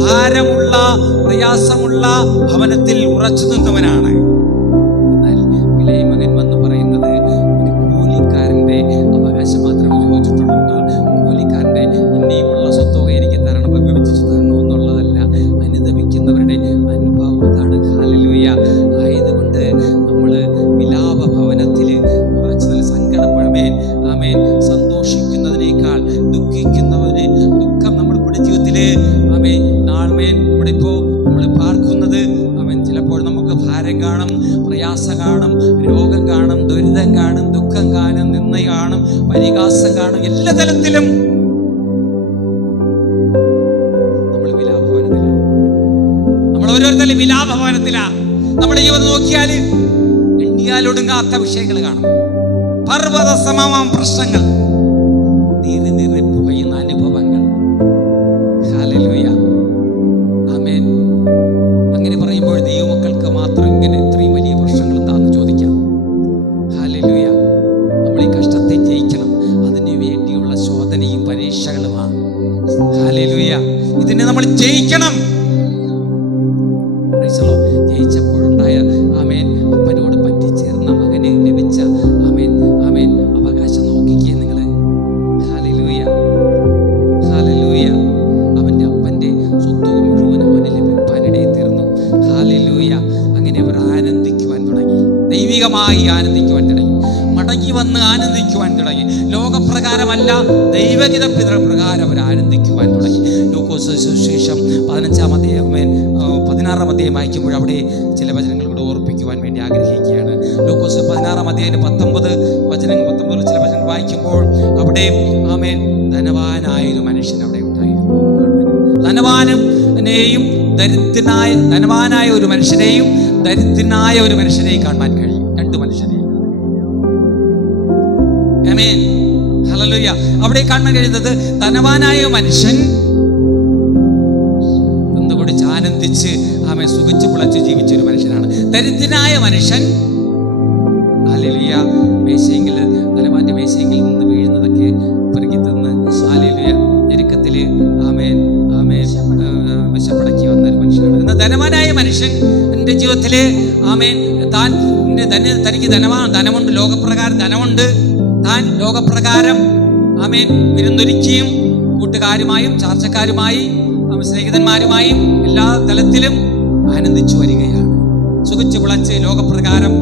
ഭാരമുള്ള, പ്രയാസമുള്ള ഭവനത്തിൽ ഉറച്ചു നിന്നവനാണ്. എന്നാൽ ഇളയ മകൻ വന്ന് പറയുന്നത് ഒരു കൂലിക്കാരന്റെ അവകാശം മാത്രമേ ചോദിച്ചിട്ടുള്ളൂ. കൂലിക്കാരന്റെ ഇനിയുമുള്ള സ്വത്തുവക എനിക്ക് തരണം, വിഭജിച്ചു തരണം എന്നുള്ളതല്ല, അനുദമിക്കുന്നവരുടെ അനുഭവം അതാണ്. ഹല്ലേലൂയ. ആയതുകൊണ്ട് നമ്മൾ വിലാപ ഭവനത്തിൽ കുറച്ച് സങ്കടപ്പെടുമേൻ ആമേൻ, സന്തോഷിക്കുന്നതിനേക്കാൾ ദുഃഖിക്കുന്നവന് ദുഃഖം നമ്മുടെ ജീവിതത്തില് ആമേൻ നാൾമേൻ ഇവിടെ ഇപ്പോൾ നമ്മൾ പാർക്കുന്നത് ആമേൻ, ചിലപ്പോൾ നമുക്ക് ഭാരം കാണും, പ്രയാസം കാണും, രോഗം കാണും, ദുരിതം കാണും, ദുഃഖം കാണും, നിന്ദ കാണും, പരിഹാസം കാണും. എല്ലാ തലത്തിലും നമ്മൾ വിലാപഭവനത്തിലാണ്. നമ്മൾ ഓരോരുത്തരും വിലാപഭവനത്തിലാ. നമ്മുടെ ജീവിതം നോക്കിയാൽ എണ്ണിയാലൊടുങ്ങാത്ത വിഷയങ്ങൾ കാണും. പർവ്വത സമമാം പ്രശ്നങ്ങൾ, നീറി നീറി പുകയുന്ന അനുഭവങ്ങൾ. ഹല്ലേലൂയ, ആമേൻ. അങ്ങനെ പറയുമ്പോൾ ദൈവമക്കൾക്ക് മാത്രം ഇങ്ങനെ ഇത്രയും വലിയ പ്രശ്നങ്ങൾ എന്താണെന്ന് ചോദിക്കാം. ഹല്ലേലൂയ. നമ്മൾ ഈ കഷ്ടത്തെ ജയിക്കണം, അതിനു വേണ്ടിയുള്ള ശോധനയും പരീക്ഷകളുമാണ്. ഹല്ലേലൂയ. ഇതിനെ നമ്മൾ ജയിക്കണം. ജയിച്ചപ്പോഴുണ്ടായ ആമേൻ, അപ്പനോട് പറ്റിച്ചേർന്ന മകന് ലഭിച്ച ആമേൻ ആമേൻ അവകാശം നോക്കിക്കേ നിങ്ങൾ. Hallelujah, hallelujah. അവന്റെ അപ്പന്റെ സ്വത്ത് മുഴുവൻ അവന് ലഭിക്കാനിടയിൽ തീർന്നു. ഹല്ലേലൂയ. അങ്ങനെ അവർ ആനന്ദിക്കുവാൻ തുടങ്ങി, ദൈവികമായി ആനന്ദിക്കുവാൻ തുടങ്ങി, മടങ്ങി വന്ന് ആനന്ദിക്കുവാൻ തുടങ്ങി. ലോകപ്രകാരമല്ല, ദൈവഗീത പിതൃപ്രകാരം അവർ ആനന്ദിക്കുവാൻ തുടങ്ങി. ലൂക്കോസ് സുവിശേഷം 15-ാം അധ്യായം 16-ാം അധ്യായം വായിക്കുമ്പോൾ അവിടെ ചില വചനങ്ങൾ കൂടെ ഓർപ്പിക്കുവാൻ വേണ്ടി ആഗ്രഹിക്കുകയാണ്. ലൂക്കോസ് 16-ാം അധ്യായം 19 ചില വചനങ്ങൾ വായിക്കുമ്പോൾ അവിടെ ആമേൻ ധനവാനായൊരു മനുഷ്യൻ അവിടെ ഉണ്ടായിരുന്നു. ധനവാനെയും ധനവാനായ ഒരു മനുഷ്യനെയും ദരിദ്രനായ ഒരു മനുഷ്യനെയും കാണാൻ കഴിയും. 2 മനുഷ്യരെയും. ആമേൻ, ഹല്ലേലൂയ. അവിടെ കാണാൻ കഴിയുന്നത് ധനവാനായ മനുഷ്യൻ കുടിച്ച് ആനന്ദിച്ച് ആമേൻ സുഖിച്ച് പുളച്ച് ജീവിച്ച ഒരു മനുഷ്യനാണ്. ദരിദ്രനായ മനുഷ്യൻ ഹല്ലേലൂയ മേശയെങ്കിൽ, ധനവാന്റെ മേശയെങ്കിൽ നിന്ന് വീഴുന്നതൊക്കെ പെറുക്കി തിന്ന് ഹല്ലേലൂയ ഞെരുക്കത്തില് ആമേൻ ആമേൻ വിശപ്പടക്കി വന്ന ഒരു മനുഷ്യനാണ്. എന്നാൽ ധനവാനായ മനുഷ്യൻ എൻ്റെ ജീവിതത്തില് ആമേൻ തനിക്ക് ധനമുണ്ട്, ലോകപ്രകാരം ധനമുണ്ട്. താൻ ലോകപ്രകാരം ആമേൻ വിരുന്നൊരുക്കിയും കൂട്ടുകാരുമായും ചാർച്ചക്കാരുമായി സ്നേഹിതന്മാരുമായും എല്ലാ തലത്തിലും ആനന്ദിച്ചു വരികയാണ്. സുഖിച്ച് വിളച്ച് ലോകപ്രകാരം.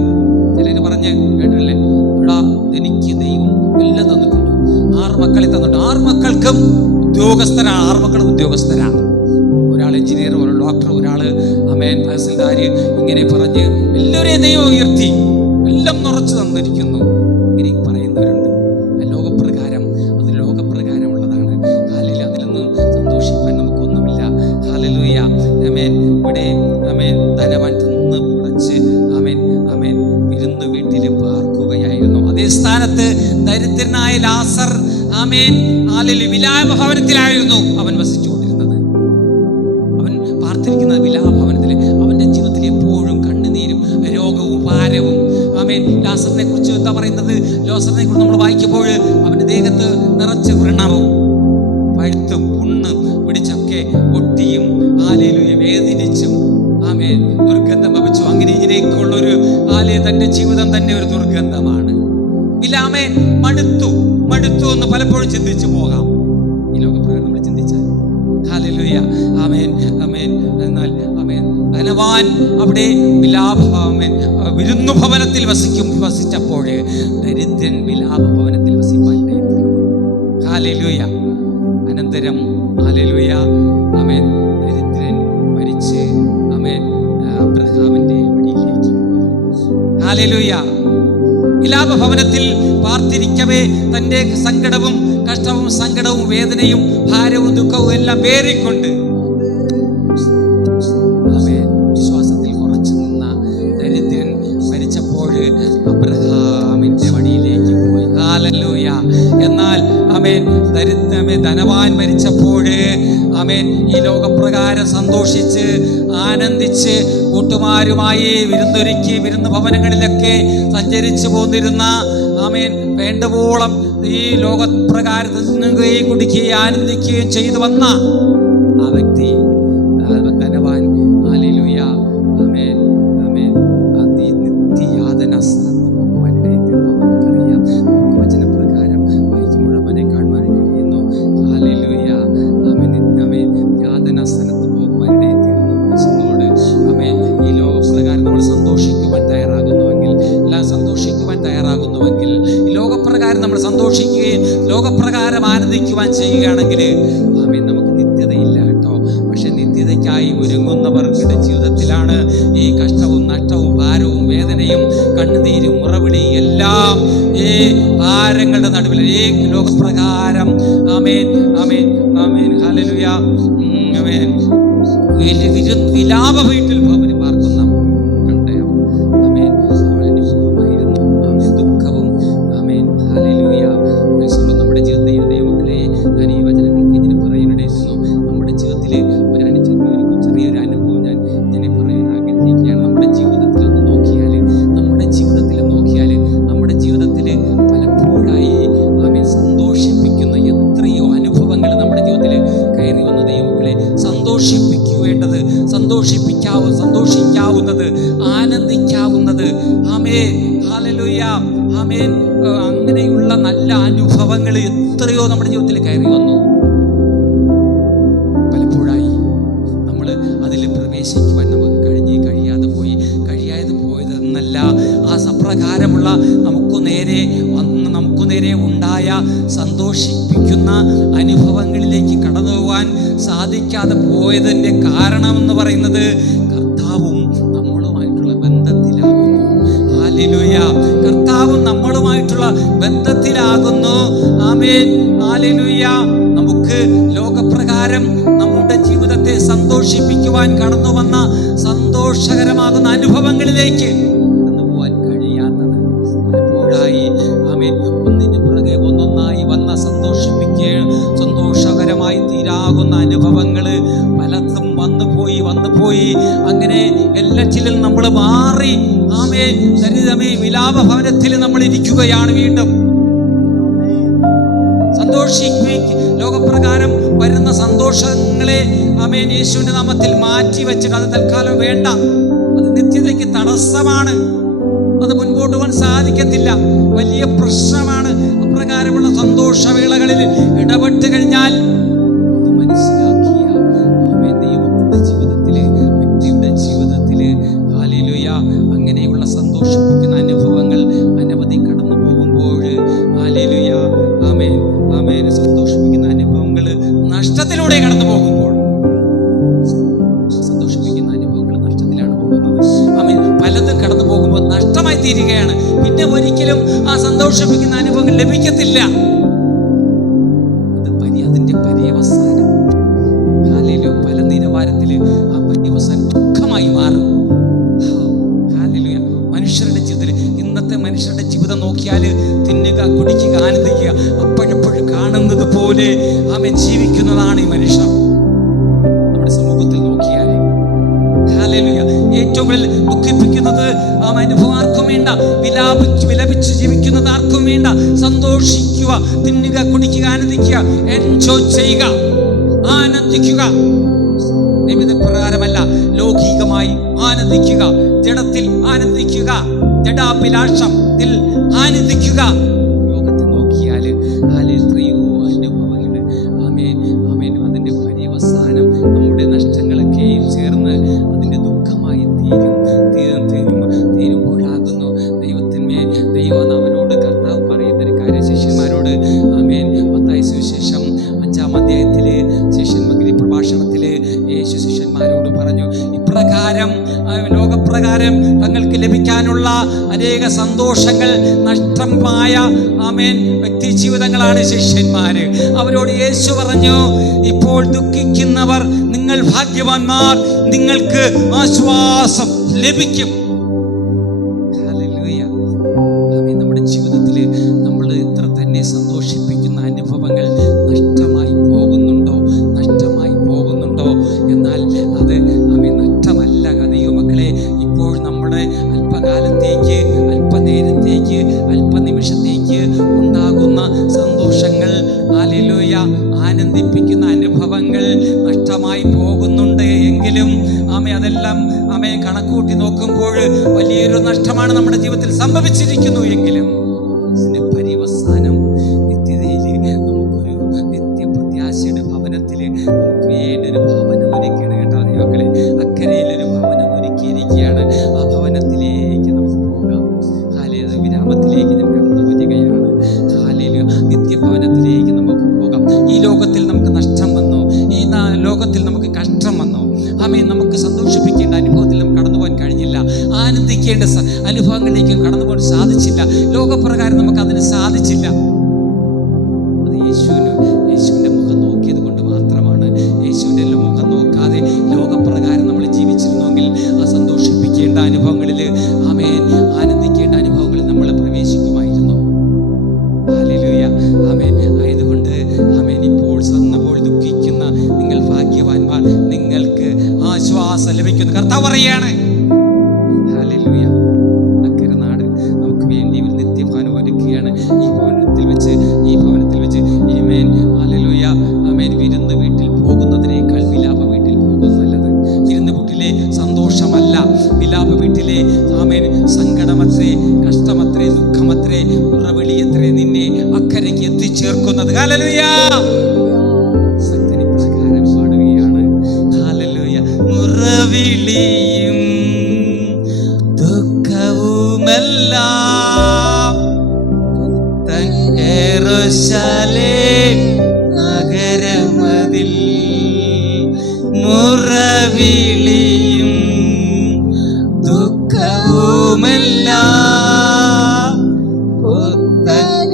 ചിലര് പറഞ്ഞ് കേട്ടില്ലേ, എടാ എനിക്ക് ദൈവം എല്ലാം തന്നിട്ടുണ്ട്, 6 മക്കളെ തന്നിട്ടുണ്ട്. 6 മക്കൾക്കും ഉദ്യോഗസ്ഥരാണ്. 6 മക്കളും ഉദ്യോഗസ്ഥരാണ്. ഒരാൾ എഞ്ചിനീയർ, ഒരാൾ ഡോക്ടർ, ഒരാൾ ആമേൻ തഹസിൽദാർ. ഇങ്ങനെ പറഞ്ഞ് എല്ലാവരെയും ദൈവം ഉയർത്തി, എല്ലാം നിറച്ചു തന്നിരിക്കുന്നു. ഇങ്ങനെ പറയുന്നവരുണ്ട്. ലോകപ്രകാരം, അത് ലോകപ്രകാരമുള്ളതാണ്. ഹല്ലേലൂയ. അതിലൊന്നും സന്തോഷിക്കാൻ നമുക്കൊന്നുമില്ല. ഹല്ലേലൂയ. ആമേൻ. ഇവിടെ ആമേൻ ധനവാൻ തിന്ന് പുളച്ച് ആമേൻ ആമേൻ വിരുന്ന് വീട്ടിൽ പാർക്കുകയായിരുന്നു. അതേ സ്ഥാനത്ത് ദരിദ്രനായ ലാസർ ആമേൻ ഹല്ലേലൂയ വിലാപഭവനത്തിലായിരുന്നു അവൻ വസിച്ചുകൊണ്ടിരുന്നത്. അവൻ പാർത്തിരിക്കുന്നത് വിലാപഭവനത്തിൽ. അവന്റെ ജീവിതത്തിൽ എപ്പോഴും കണ്ണുനീരും രോഗവും ഭാരവും. ആമേൻ. ലാസറിനെ കുറിച്ച് എന്താ പറയുന്നത്? ലാസറിനെ കുറിച്ച് നമ്മൾ വായിക്കും ആമേൻ ദുർഗന്ധം വമിച്ചു. അങ്ങനെ ഇതിലേക്കുള്ളൊരു തൻ്റെ ജീവിതം തന്നെ ഒരു ദുർഗന്ധമാണ്. ബിലാമേ മടുത്തു എന്ന് പലപ്പോഴും ചിന്തിച്ചു പോകാം ഈ ലോകപ്രകാരം നമ്മൾ ചിന്തിച്ചാൽ. ഹല്ലേലൂയ, ആമേൻ ആമേൻ. എന്നാൽ ആമേൻ ധനവാൻ അവിടെ വിരുന്നു ഭവനത്തിൽ വസിച്ചപ്പോൾ ദരിദ്രൻ വിലാപ ഭവനത്തിൽ വസിപ്പാൻ. ഹല്ലേലൂയ. അനന്തരം ഹല്ലേലൂയ ആമേൻ ദരിദ്രൻ മരിച്ച് ആമേൻ അബ്രഹാമിന്റെ വഴിയിലേക്ക് പോയി. ഹല്ലേലൂയ. വിലാപ ഭവനത്തിൽ പാർത്തിരിക്കവേ തൻ്റെ സങ്കടവും കഷ്ടവും സങ്കടവും വേദനയും ഭാരവും ദുഃഖവും എല്ലാം പേറിക്കൊണ്ട് വിശ്വാസത്തിൽ ഉറച്ചു നിന്ന ദരിദ്രൻ മരിച്ചപ്പോൾ അബ്രഹാമിന്റെ വഴിയിലേക്ക് പോയി. ഹല്ലേലൂയ. എന്നാൽ ധനവാൻ മരിച്ചപ്പോൾ ഈ ലോകപ്രകാരം സന്തോഷിച്ച് ആനന്ദിച്ച് കൂട്ടുമാരുമായി വിരുന്നൊരുക്കി വിരുന്ന് ഭവനങ്ങളിലൊക്കെ സഞ്ചരിച്ചു പോന്നിരുന്ന വേണ്ടവോളം ഈ ലോകപ്രകാരത്തിൽ നിന്നുകയും കുടിക്കുകയും ആനന്ദിക്കുകയും ചെയ്തു വന്ന ആ വ്യക്തി ധനവാൻ ഹല്ലേലൂയ ആമേൻ ആമേൻ നിത്യയാതന സ്ഥലത്ത് പോകുവാനിടയിൽ നമുക്കറിയാം. വചനപ്രകാരം വായിക്കുമ്പോൾ അവനെ കാണുവാൻ കഴിയുന്നു. ഹല്ലേലൂയ ആമേൻ ആമേൻ യാതന സ്ഥലത്ത് പോകുവാനിടയിൽ തീർന്നു. ആമേൻ ഈ ലോകപ്രകാരം നമ്മൾ സന്തോഷിക്കുവാൻ തയ്യാറാകുന്നുവെങ്കിൽ ഈ ലോകപ്രകാരം നമ്മൾ സന്തോഷിക്കുകയും ലോകപ്രകാരം ആനന്ദിക്കുവാൻ ചെയ്യുകയാണെങ്കിൽ ആമേൻ നമുക്ക് നിത്യതയില്ല കേട്ടോ. പക്ഷെ നിത്യതയ്ക്കായി ഒരുങ്ങുന്നവരുടെ ജീവിതത്തിലാണ് ഈ കഷ്ടവും നഷ്ടവും ഭാരവും വേദനയും കണ്ണുനീരും മുറവിളി എല്ലാം ഈ ഭാരങ്ങളുടെ നടുവിൽ ഈ ലോകപ്രകാരം ആമേൻ ആമേൻ ആമേൻ ഹല്ലേലൂയ ആമേൻ വിലാപ വീട്ടിൽ ഭവന് പാർക്കുന്ന മക്കളുടെ ആമേൻ അനുഭവമായിരുന്നു ആമേൻ ദുഃഖവും ആമേൻ ഹല്ലേലൂയ. നമ്മുടെ ജീവിതത്തിൽ ദൈവമക്കളെ ഞാൻ ഈ വചനങ്ങൾക്ക് ഇങ്ങനെ പറയാനിടയിരുന്നു. നമ്മുടെ ജീവിതത്തിൽ ചെറിയൊരു അനുഭവം ഞാൻ ഇതിനെ പറയാൻ ആഗ്രഹിക്കുകയാണ്. നമ്മുടെ ജീവിതത്തിൽ നോക്കിയാൽ നമ്മുടെ ജീവിതത്തിൽ പലപ്പോഴായി ആമേൻ സന്തോഷിപ്പിക്കുന്ന എത്രയോ അനുഭവങ്ങൾ നമ്മുടെ ജീവിതത്തിൽ കയറി വന്ന ദൈവമക്കളെ സന്തോഷിക്കാവുന്നത് ആനന്ദിക്കാവുന്നത് ആമേൻ ഹല്ലേലൂയ ആമേൻ അങ്ങനെയുള്ള നല്ല അനുഭവങ്ങൾ എത്രയോ നമ്മുടെ ജീവിതത്തിൽ കയറി വന്നു. പലപ്പോഴായി നമ്മൾ അതിൽ പ്രവേശിക്കുവാൻ നമുക്ക് കഴിയാതെ പോയതെന്നല്ല, ആ സപ്രകാരമുള്ള നമുക്ക് നേരെ ഉണ്ടായ സന്തോഷിപ്പിക്കുന്ന അനുഭവങ്ങളിലേക്ക് കടന്നു പോകാൻ സാധിക്കാതെ പോയതിൻ്റെ കാരണമെന്ന് പറയുന്നത് കർത്താവും നമ്മളുമായിട്ടുള്ള ബന്ധത്തിലാകുന്നു. ഹല്ലേലൂയ. കർത്താവും നമ്മളുമായിട്ടുള്ള ബന്ധത്തിലാകുന്നു. Amen hallelujah. നമുക്ക് ലോകപ്രകാരം നമ്മുടെ ജീവിതത്തെ സന്തോഷിപ്പിക്കുവാൻ കടന്നു വന്ന സന്തോഷകരമാകുന്ന അനുഭവങ്ങളിലേക്ക് കടന്നു പോകാൻ കഴിയാത്തത് പലപ്പോഴായി ആമേൻ ഒന്നിന് പുറകെ ഒന്നൊന്നായി വന്ന സന്തോഷകരമായി തീരാകുന്ന അനുഭവങ്ങൾ പലതും വന്നുപോയി അങ്ങനെ എല്ലാറ്റിലും നമ്മൾ മാറി ആമേൻ ദരിദ്രമേ വിലാപ ഭവനത്തിൽ നമ്മൾ ഇരിക്കുകയാണ്. വീണ്ടും ലോകപ്രകാരം വരുന്ന സന്തോഷങ്ങളെ ആമേൻ യേശുവിന്റെ നാമത്തിൽ മാറ്റി വെച്ചിട്ട് അത് തൽക്കാലം വേണ്ട, അത് നിത്യതയ്ക്ക് തടസ്സമാണ്, അത് മുൻപോട്ട് പോകാൻ സാധിക്കത്തില്ല, വലിയ പ്രശ്നമാണ്. അപ്രകാരമുള്ള സന്തോഷവേളകളിൽ ഇടപെട്ട് കഴിഞ്ഞാൽ മനസ്സിലാക്കിയ ആമേൻ ദൈവത്തിന്റെ ജീവിതത്തില് വ്യക്തിയുടെ ജീവിതത്തില് ഹല്ലേലൂയ അങ്ങനെയുള്ള സന്തോഷിപ്പിക്കുന്ന അനുഭവങ്ങൾ അനവധി കടന്നു പോകുമ്പോൾ ഹല്ലേലൂയ ആമേൻ ആമേൻ സന്തോഷിപ്പിക്കുന്ന അനുഭവങ്ങൾ നഷ്ടത്തിലൂടെ കടന്നു പോകുമ്പോൾ സന്തോഷിപ്പിക്കുന്ന അനുഭവങ്ങൾ നഷ്ടത്തിലാണ് പോകുന്നത്. ആമേൻ പലതും കടന്നു പോകുമ്പോൾ നഷ്ടമായി തീരുകയാണ്. പിന്നെ ഒരിക്കലും ആ സന്തോഷിപ്പിക്കുന്ന അനുഭവങ്ങൾ ലഭിക്കത്തില്ല. അതിന്റെ പര്യവസാനം ഹല്ലേലൂയ പല നിലവാരത്തില് ആ പര്യവസാനം ദുഃഖമായി മാറും. ഹല്ലേലൂയ. മനുഷ്യരുടെ ജീവിതത്തിൽ ഇന്നത്തെ മനുഷ്യരുടെ ജീവിതം നോക്കിയാൽ തിന്നുക കുടിക്കുക ആനന്ദിക്കുക അപ്പോഴെപ്പോഴും കാണുന്നത് പോലെ ആമേൻ ജീവിക്കുന്നതാണ് ഈ മനുഷ്യർ. നമ്മുടെ സമൂഹത്തിൽ നോക്കിയാൽ ഹല്ലേലൂയ ഏറ്റവും കൂടുതൽ ദുഃഖിപ്പിക്കുന്നത് ആ അനുഭവം ആർക്കും വേണ്ട, വിലപിച്ച് ജീവിക്കുന്നത് ആർക്കും വേണ്ട. സന്തോഷിക്കുക, തിന്നുക കുടിക്കുക ആനന്ദിക്കുക, എൻജോയ് ചെയ്യുക, ആനന്ദിക്കുക. നിമിത്തപ്രകാരമല്ല, ലൗകികമായി ആനന്ദിക്കുക, ജഡത്തിൽ ആനന്ദിക്കുക, ജഡാഭിലാഷത്തിൽ ആനന്ദിക്കുക. ലോകത്തെ നോക്കിയാൽ എത്രയോ അനുഭവങ്ങൾ, ആമേൻ ആമേൻ, അതിൻ്റെ പര്യവസാനം നമ്മുടെ നഷ്ടങ്ങളൊക്കെയും ചേർന്ന് അതിൻ്റെ ദുഃഖമായി തീരുമ്പോഴാകുന്നു ദൈവം അവരോട് കർത്താവ് പറയുന്നൊരു കാര്യം ശിഷ്യന്മാരോട്. ആമേൻ. മത്തായി സുവിശേഷം 5-ാം അധ്യായത്തില് ശിഷ്യന്മാരുടെ പ്രഭാഷണത്തില് യേശു ശിഷ്യന്മാരോട് പറഞ്ഞു, ഇപ്രകാരം ലോകപ്രകാരം തങ്ങൾക്ക് ലഭിക്കാനുള്ള അനേക സന്തോഷങ്ങൾ നഷ്ടമായ ആമേൻ വ്യക്തി ജീവിതങ്ങളാണ് ശിഷ്യന്മാര്. അവരോട് യേശു പറഞ്ഞു, ഇപ്പോൾ ദുഃഖിക്കുന്നവർ നിങ്ങൾ ഭാഗ്യവാന്മാർ, നിങ്ങൾക്ക് ആശ്വാസം ലഭിക്കും. നമ്മുടെ ജീവിതത്തിൽ നമ്മൾ എത്ര തന്നെ സന്തോഷിപ്പിക്കുന്ന അനുഭവങ്ങൾ നഷ്ടമായി പോകുന്നുണ്ടോ? എന്നാൽ അത് നഷ്ടമല്ല ദൈവമക്കളെ. ഇപ്പോൾ നമ്മുടെ അല്പകാലത്തേക്ക്, അല്പനേരത്തേക്ക്, അല്പനിമിഷത്തേക്ക് ഉണ്ടാകുന്ന സന്തോഷങ്ങൾ, ഹല്ലേലൂയ, ആനന്ദിപ്പിക്കുന്ന അനുഭവങ്ങൾ നഷ്ടമായി പോകുന്നുണ്ട് എങ്കിലും അതെല്ലാം കണക്കൂട്ടി നോക്കുമ്പോൾ വലിയൊരു നഷ്ടമാണ് നമ്മുടെ ജീവിതത്തിൽ സംഭവിച്ചിരിക്കുന്നു. എങ്കിലും ഇതിന്റെ പര്യവസാനം നിത്യതയിൽ നമുക്കൊരു നിത്യപ്രത്യാശയുടെ ഭവനത്തിൽ നമുക്ക് വേണ്ടൊരു ഭവനം ഒരുക്കുകയാണ് കേട്ടോ ദൈവമക്കളെ. അക്കരയിലൊരു ഭവനം ഒരുക്കിയിരിക്കുകയാണ്. ആ ഭവനത്തിലേക്ക് നമുക്ക് പോകാം. വിരാമത്തിലേക്ക് നമുക്ക് കടന്നു വരികയാണ്. നിത്യഭവനത്തിലേക്ക് നമുക്ക് പോകാം. ഈ ലോകത്തിൽ നമുക്ക് നഷ്ടം വന്നോ, ഈ ലോകത്തിൽ നമുക്ക് കഷ്ടം വന്നോ, നമുക്ക് സന്തോഷിപ്പിക്കേണ്ട അനുഭവത്തിൽ നമുക്ക് കടന്നു പോകാൻ കഴിഞ്ഞില്ല, ആനന്ദിക്കേണ്ട അനുഭവങ്ങളിലേക്ക് കടന്നു പോകാൻ സാധിച്ചില്ല, ലോകപ്രകാരം നമുക്ക് അതിന് സാധിച്ചില്ല. അത് യേശുവിൻ്റെ മുഖം നോക്കിയത് കൊണ്ട് മാത്രമാണ്. യേശുവിൻ്റെ മുഖം നോക്കാതെ ലോകപ്രകാരം നമ്മൾ ജീവിച്ചിരുന്നെങ്കിൽ ആ സന്തോഷിപ്പിക്കേണ്ട അനുഭവങ്ങളിൽ, ആനന്ദിക്കേണ്ട അനുഭവങ്ങളിൽ നമ്മൾ പ്രവേശിക്കുമായിരുന്നു. ഹല്ലേലൂയ, ആമേൻ. ആയതുകൊണ്ട് ഇപ്പോൾ ദുഃഖിക്കുന്ന നിങ്ങൾ ഭാഗ്യവാന്മാർ, നിങ്ങൾക്ക് ആശ്വാസം ലഭിക്കുന്നു. കർത്താവ് പറയാണ്, ഹല്ലേലൂയ, അക്കരെ നാട് നമുക്ക് വേണ്ടി ഒരു നിത്യഭവനം ഒരുക്കുകയാണ്. ഈ ഭവനത്തിൽ വെച്ച് ആമേൻ, ഹല്ലേലൂയ, ആമേൻ. വിരുന്ന് വീട്ടിൽ പോകുന്നതിനേക്കാൾ വിലാപ വീട്ടിൽ പോകുന്നത് നല്ലത്. വിരുന്ന് വീട്ടിലെ സന്തോഷമല്ല, വിലാപ വീട്ടിലെ ആമേൻ സങ്കടമത്രേ, കഷ്ടമത്രേ, ദുഃഖമത്രേ, ഉറവിളിയത്രേ നിന്നെ അക്കരയ്ക്ക് എത്തിച്ചേർക്കുന്നത്. ഹല്ലേലൂയ. പ്രകാരം പാടുകയാണ്. ഹല്ലേലൂയ. ഉറവിളിയും ദുഃഖവുമെല്ലാം യെരൂശലേം നഗരമതിൽ, മുറവിളിയും ദുഃഖവുമെല്ലാം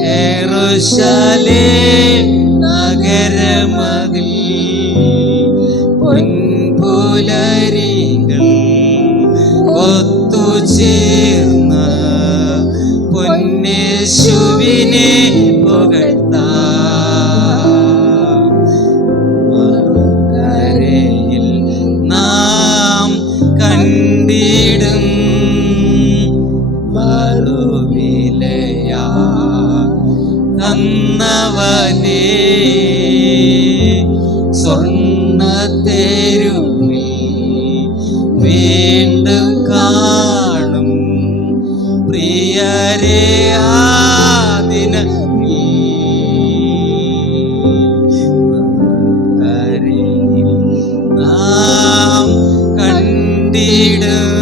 യെരൂശലേം നഗരമതിൽ, പൊൻപുലരികൾ ഒത്തുചേർന്ന പൊന്നേശുവിനെ പുകഴ്ത്താം. മറുകരയിൽ നാം കണ്ടിടും മറുവിലയാ തന്നവനേ, സ്വർണ്ണത്തെരുവിൽ വീണ്ടും കാണും പ്രിയരെ ആ ദിനത്തിൽ. കരയിൽ നാം കണ്ടിടും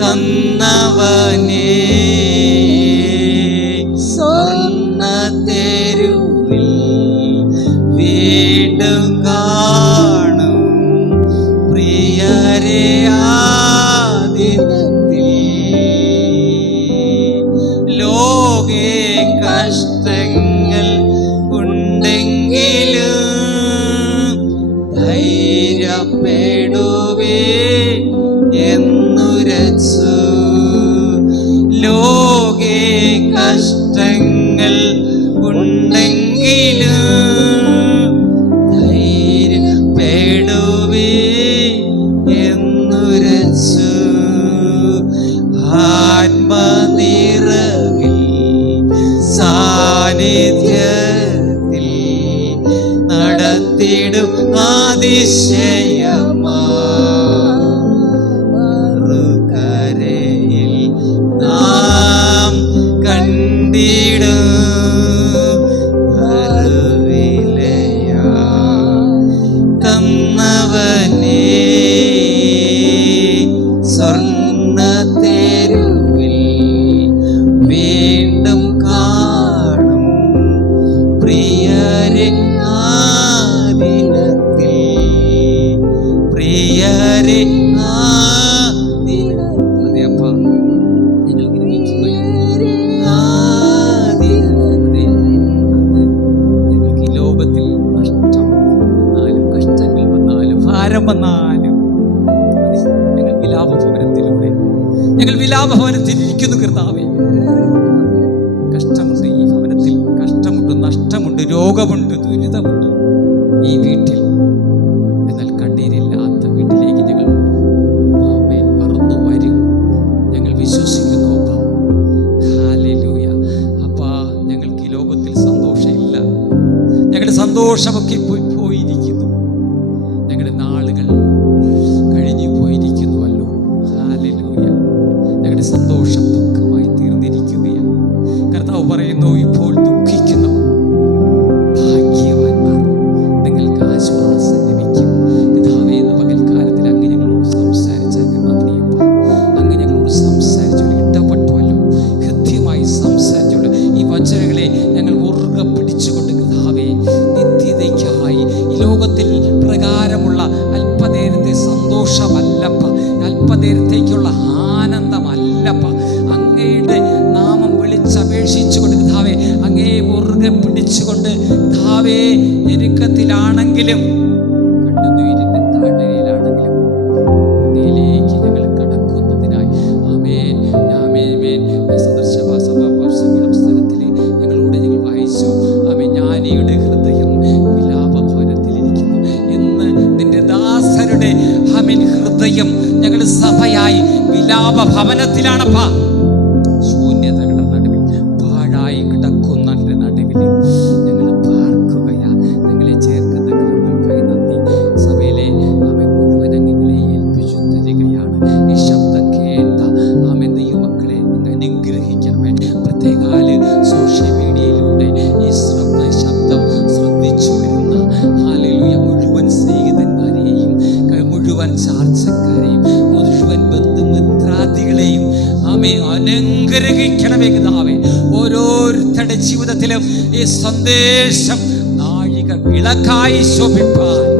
തന്നവനേ, സ്വർണ്ണത്തെരുവിൽ വീണ്ടും കാണും പ്രിയരെ ആ ദിനത്തിൽ. ലോകേ കഷ്ടങ്ങൾ ഉണ്ടെങ്കിലും ധൈര്യപ്പെടുവേ എന്നുരച്ചു. ലോകേ കഷ്ടങ്ങൾ ഉണ്ടെങ്കിലും ധൈര്യപ്പെടുവേ എന്നുരച്ചു. ആത്മനിറവിൽ സാന്നിധ്യത്തിൽ തീർത്തിടും അതിശയമാ മറുകരയിൽ നാം കണ്ടിടും അറിവിലയാ തന്നവനേ സ്വർണ്ണ തെരുവിൽ വീണ്ടും കാണും പ്രിയരെ ആ ദിനത്തിൽ പ്രിയരെ ആ ദിനത്തിൽ അതെ അപ്പ ഞങ്ങൾ ഗ്രഹിക്കുകയാണ് ആ ദിനത്തിൽ ഞങ്ങൾക്ക് ഈ ലോകത്തിൽ നഷ്ടം വന്നാലും കഷ്ടങ്ങൾ വന്നാലും ഭാരം വന്നാലും ഞങ്ങൾ വിലാപഭവനത്തിലൂടെ ഞങ്ങൾ വിലാപഭവനത്തിൽ ഇരിക്കുന്നു കർത്താവേ. കഷ്ടമുണ്ട് ഈ ഭവനത്തിൽ, കഷ്ടമുണ്ട്, നഷ്ടമുണ്ട്, രോഗമുണ്ട്, ദുരിതമുണ്ട് ഈ വീട്ടിൽ. എന്നാൽ കണ്ണീരില്ലാത്ത വീട്ടിലേക്ക് ഞങ്ങൾ പറന്നു വരും. ഞങ്ങൾ വിശ്വസിക്കുന്നു അപ്പ. ഹല്ലേലൂയ. അപ്പാ, ഞങ്ങൾക്ക് ഈ ലോകത്തിൽ സന്തോഷമില്ല. ഞങ്ങളുടെ സന്തോഷമൊക്കെ പോയിരിക്കുന്നു. ഞങ്ങളുടെ നാളുകൾ കഴിഞ്ഞു പോയിരിക്കുന്നുവല്ലോ. ഹല്ലേലൂയ. ഞങ്ങളുടെ സന്തോഷം ദുഃഖമായി തീർന്നിരിക്കുകയാണ്. കർത്താവ് പറയുന്നു, ഇപ്പോൾ ദുഃഖിക്കുന്നു ഭാഗ്യവാന്മാർ, നിങ്ങൾക്ക് ആശ്വാസം ലഭിക്കും. കർത്താവേ, ഇന്ന് പകൽക്കാലത്തിൽ അങ്ങ് ഞങ്ങളോട് സംസാരിച്ച നന്ദിയപ്പ. അങ്ങ് ഞങ്ങളോട് സംസാരിച്ചോളൂ, ഇഷ്ടപ്പെട്ടുവല്ലോ, ഹൃദ്യമായി സംസാരിച്ചോളൂ. ഈ വചനങ്ങളെ ഞങ്ങൾ മുറുകെ പിടിച്ചുകൊണ്ട് കർത്താവേ, നിത്യതയ്ക്കായി ഈ ലോകത്തിൽ പ്രകാരമുള്ള അല്പനേരത്തെ സന്തോഷമല്ലപ്പ, അല്പനേരത്തേക്കുള്ള ആനന്ദമല്ലപ്പ, അങ്ങയുടെ നാമം വിളിച്ചപേക്ഷിച്ചുകൊണ്ട് കർത്താവേ, അങ്ങേ മുറുകെ പിടിച്ചുകൊണ്ട് കർത്താവേ, ഞെരുക്കത്തിലാണെങ്കിലും കണ്ണുനീരിന്റെ താഴ്വരയിലാണെങ്കിലും അങ്ങയിലേക്ക് ഞങ്ങൾ കടക്കുന്നതിനായി ആമേൻ ആമേൻ. സദർശഭാസഭാസങ്ങളുടെ പുസ്തകത്തിലെ ഞങ്ങളോട് ഞങ്ങൾ വായിച്ചു. ആമേൻ. ജ്ഞാനിയുടെ ഹൃദയം വിലാപഭവനത്തിലിരിക്കുന്നു എന്ന് നിന്റെ ദാസരുടെ ആമേൻ ഹൃദയം ഞങ്ങൾ സഭയായി വിലാപഭവനത്തിലാണപ്പാ. ശൂന്യതകളുടെ നടുവിൽ, പാഴായി കിടക്കുന്നതിന്റെ നടുവിൽ ഞങ്ങൾ പാർക്കുകയാ. ഞങ്ങളെ ചേർക്കുന്ന കൃപകൾക്കായി നന്ദി. സഭയിലെ ആമേൻ മുഴുവൻ ഞങ്ങളെ ഏൽപ്പിച്ചു തരികയാണ്. ഈ ശബ്ദം കേട്ട ആമേൻ ദൈവമക്കളെ അങ്ങ് അനുഗ്രഹിക്കണമേ. പ്രത്യേകാല് സോഷ്യൽ മീഡിയയിലൂടെ ഈ ശബ്ദം ശ്രദ്ധിച്ചു വരുന്ന ഹല്ലേലൂയ മുഴുവൻ സ്നേഹിതന്മാരെയും മുഴുവൻ ചാർച്ചക്കാരെയും മുഴുവൻ ബന്ധുമിത്രാദികളെയും ആമേൻ അനുഗ്രഹിക്കണമേ കർത്താവേ. ഓരോരുത്തരുടെ ജീവിതത്തിലും ഈ സന്ദേശം നാഴിക വിളക്കായി ശോഭിപ്പാൻ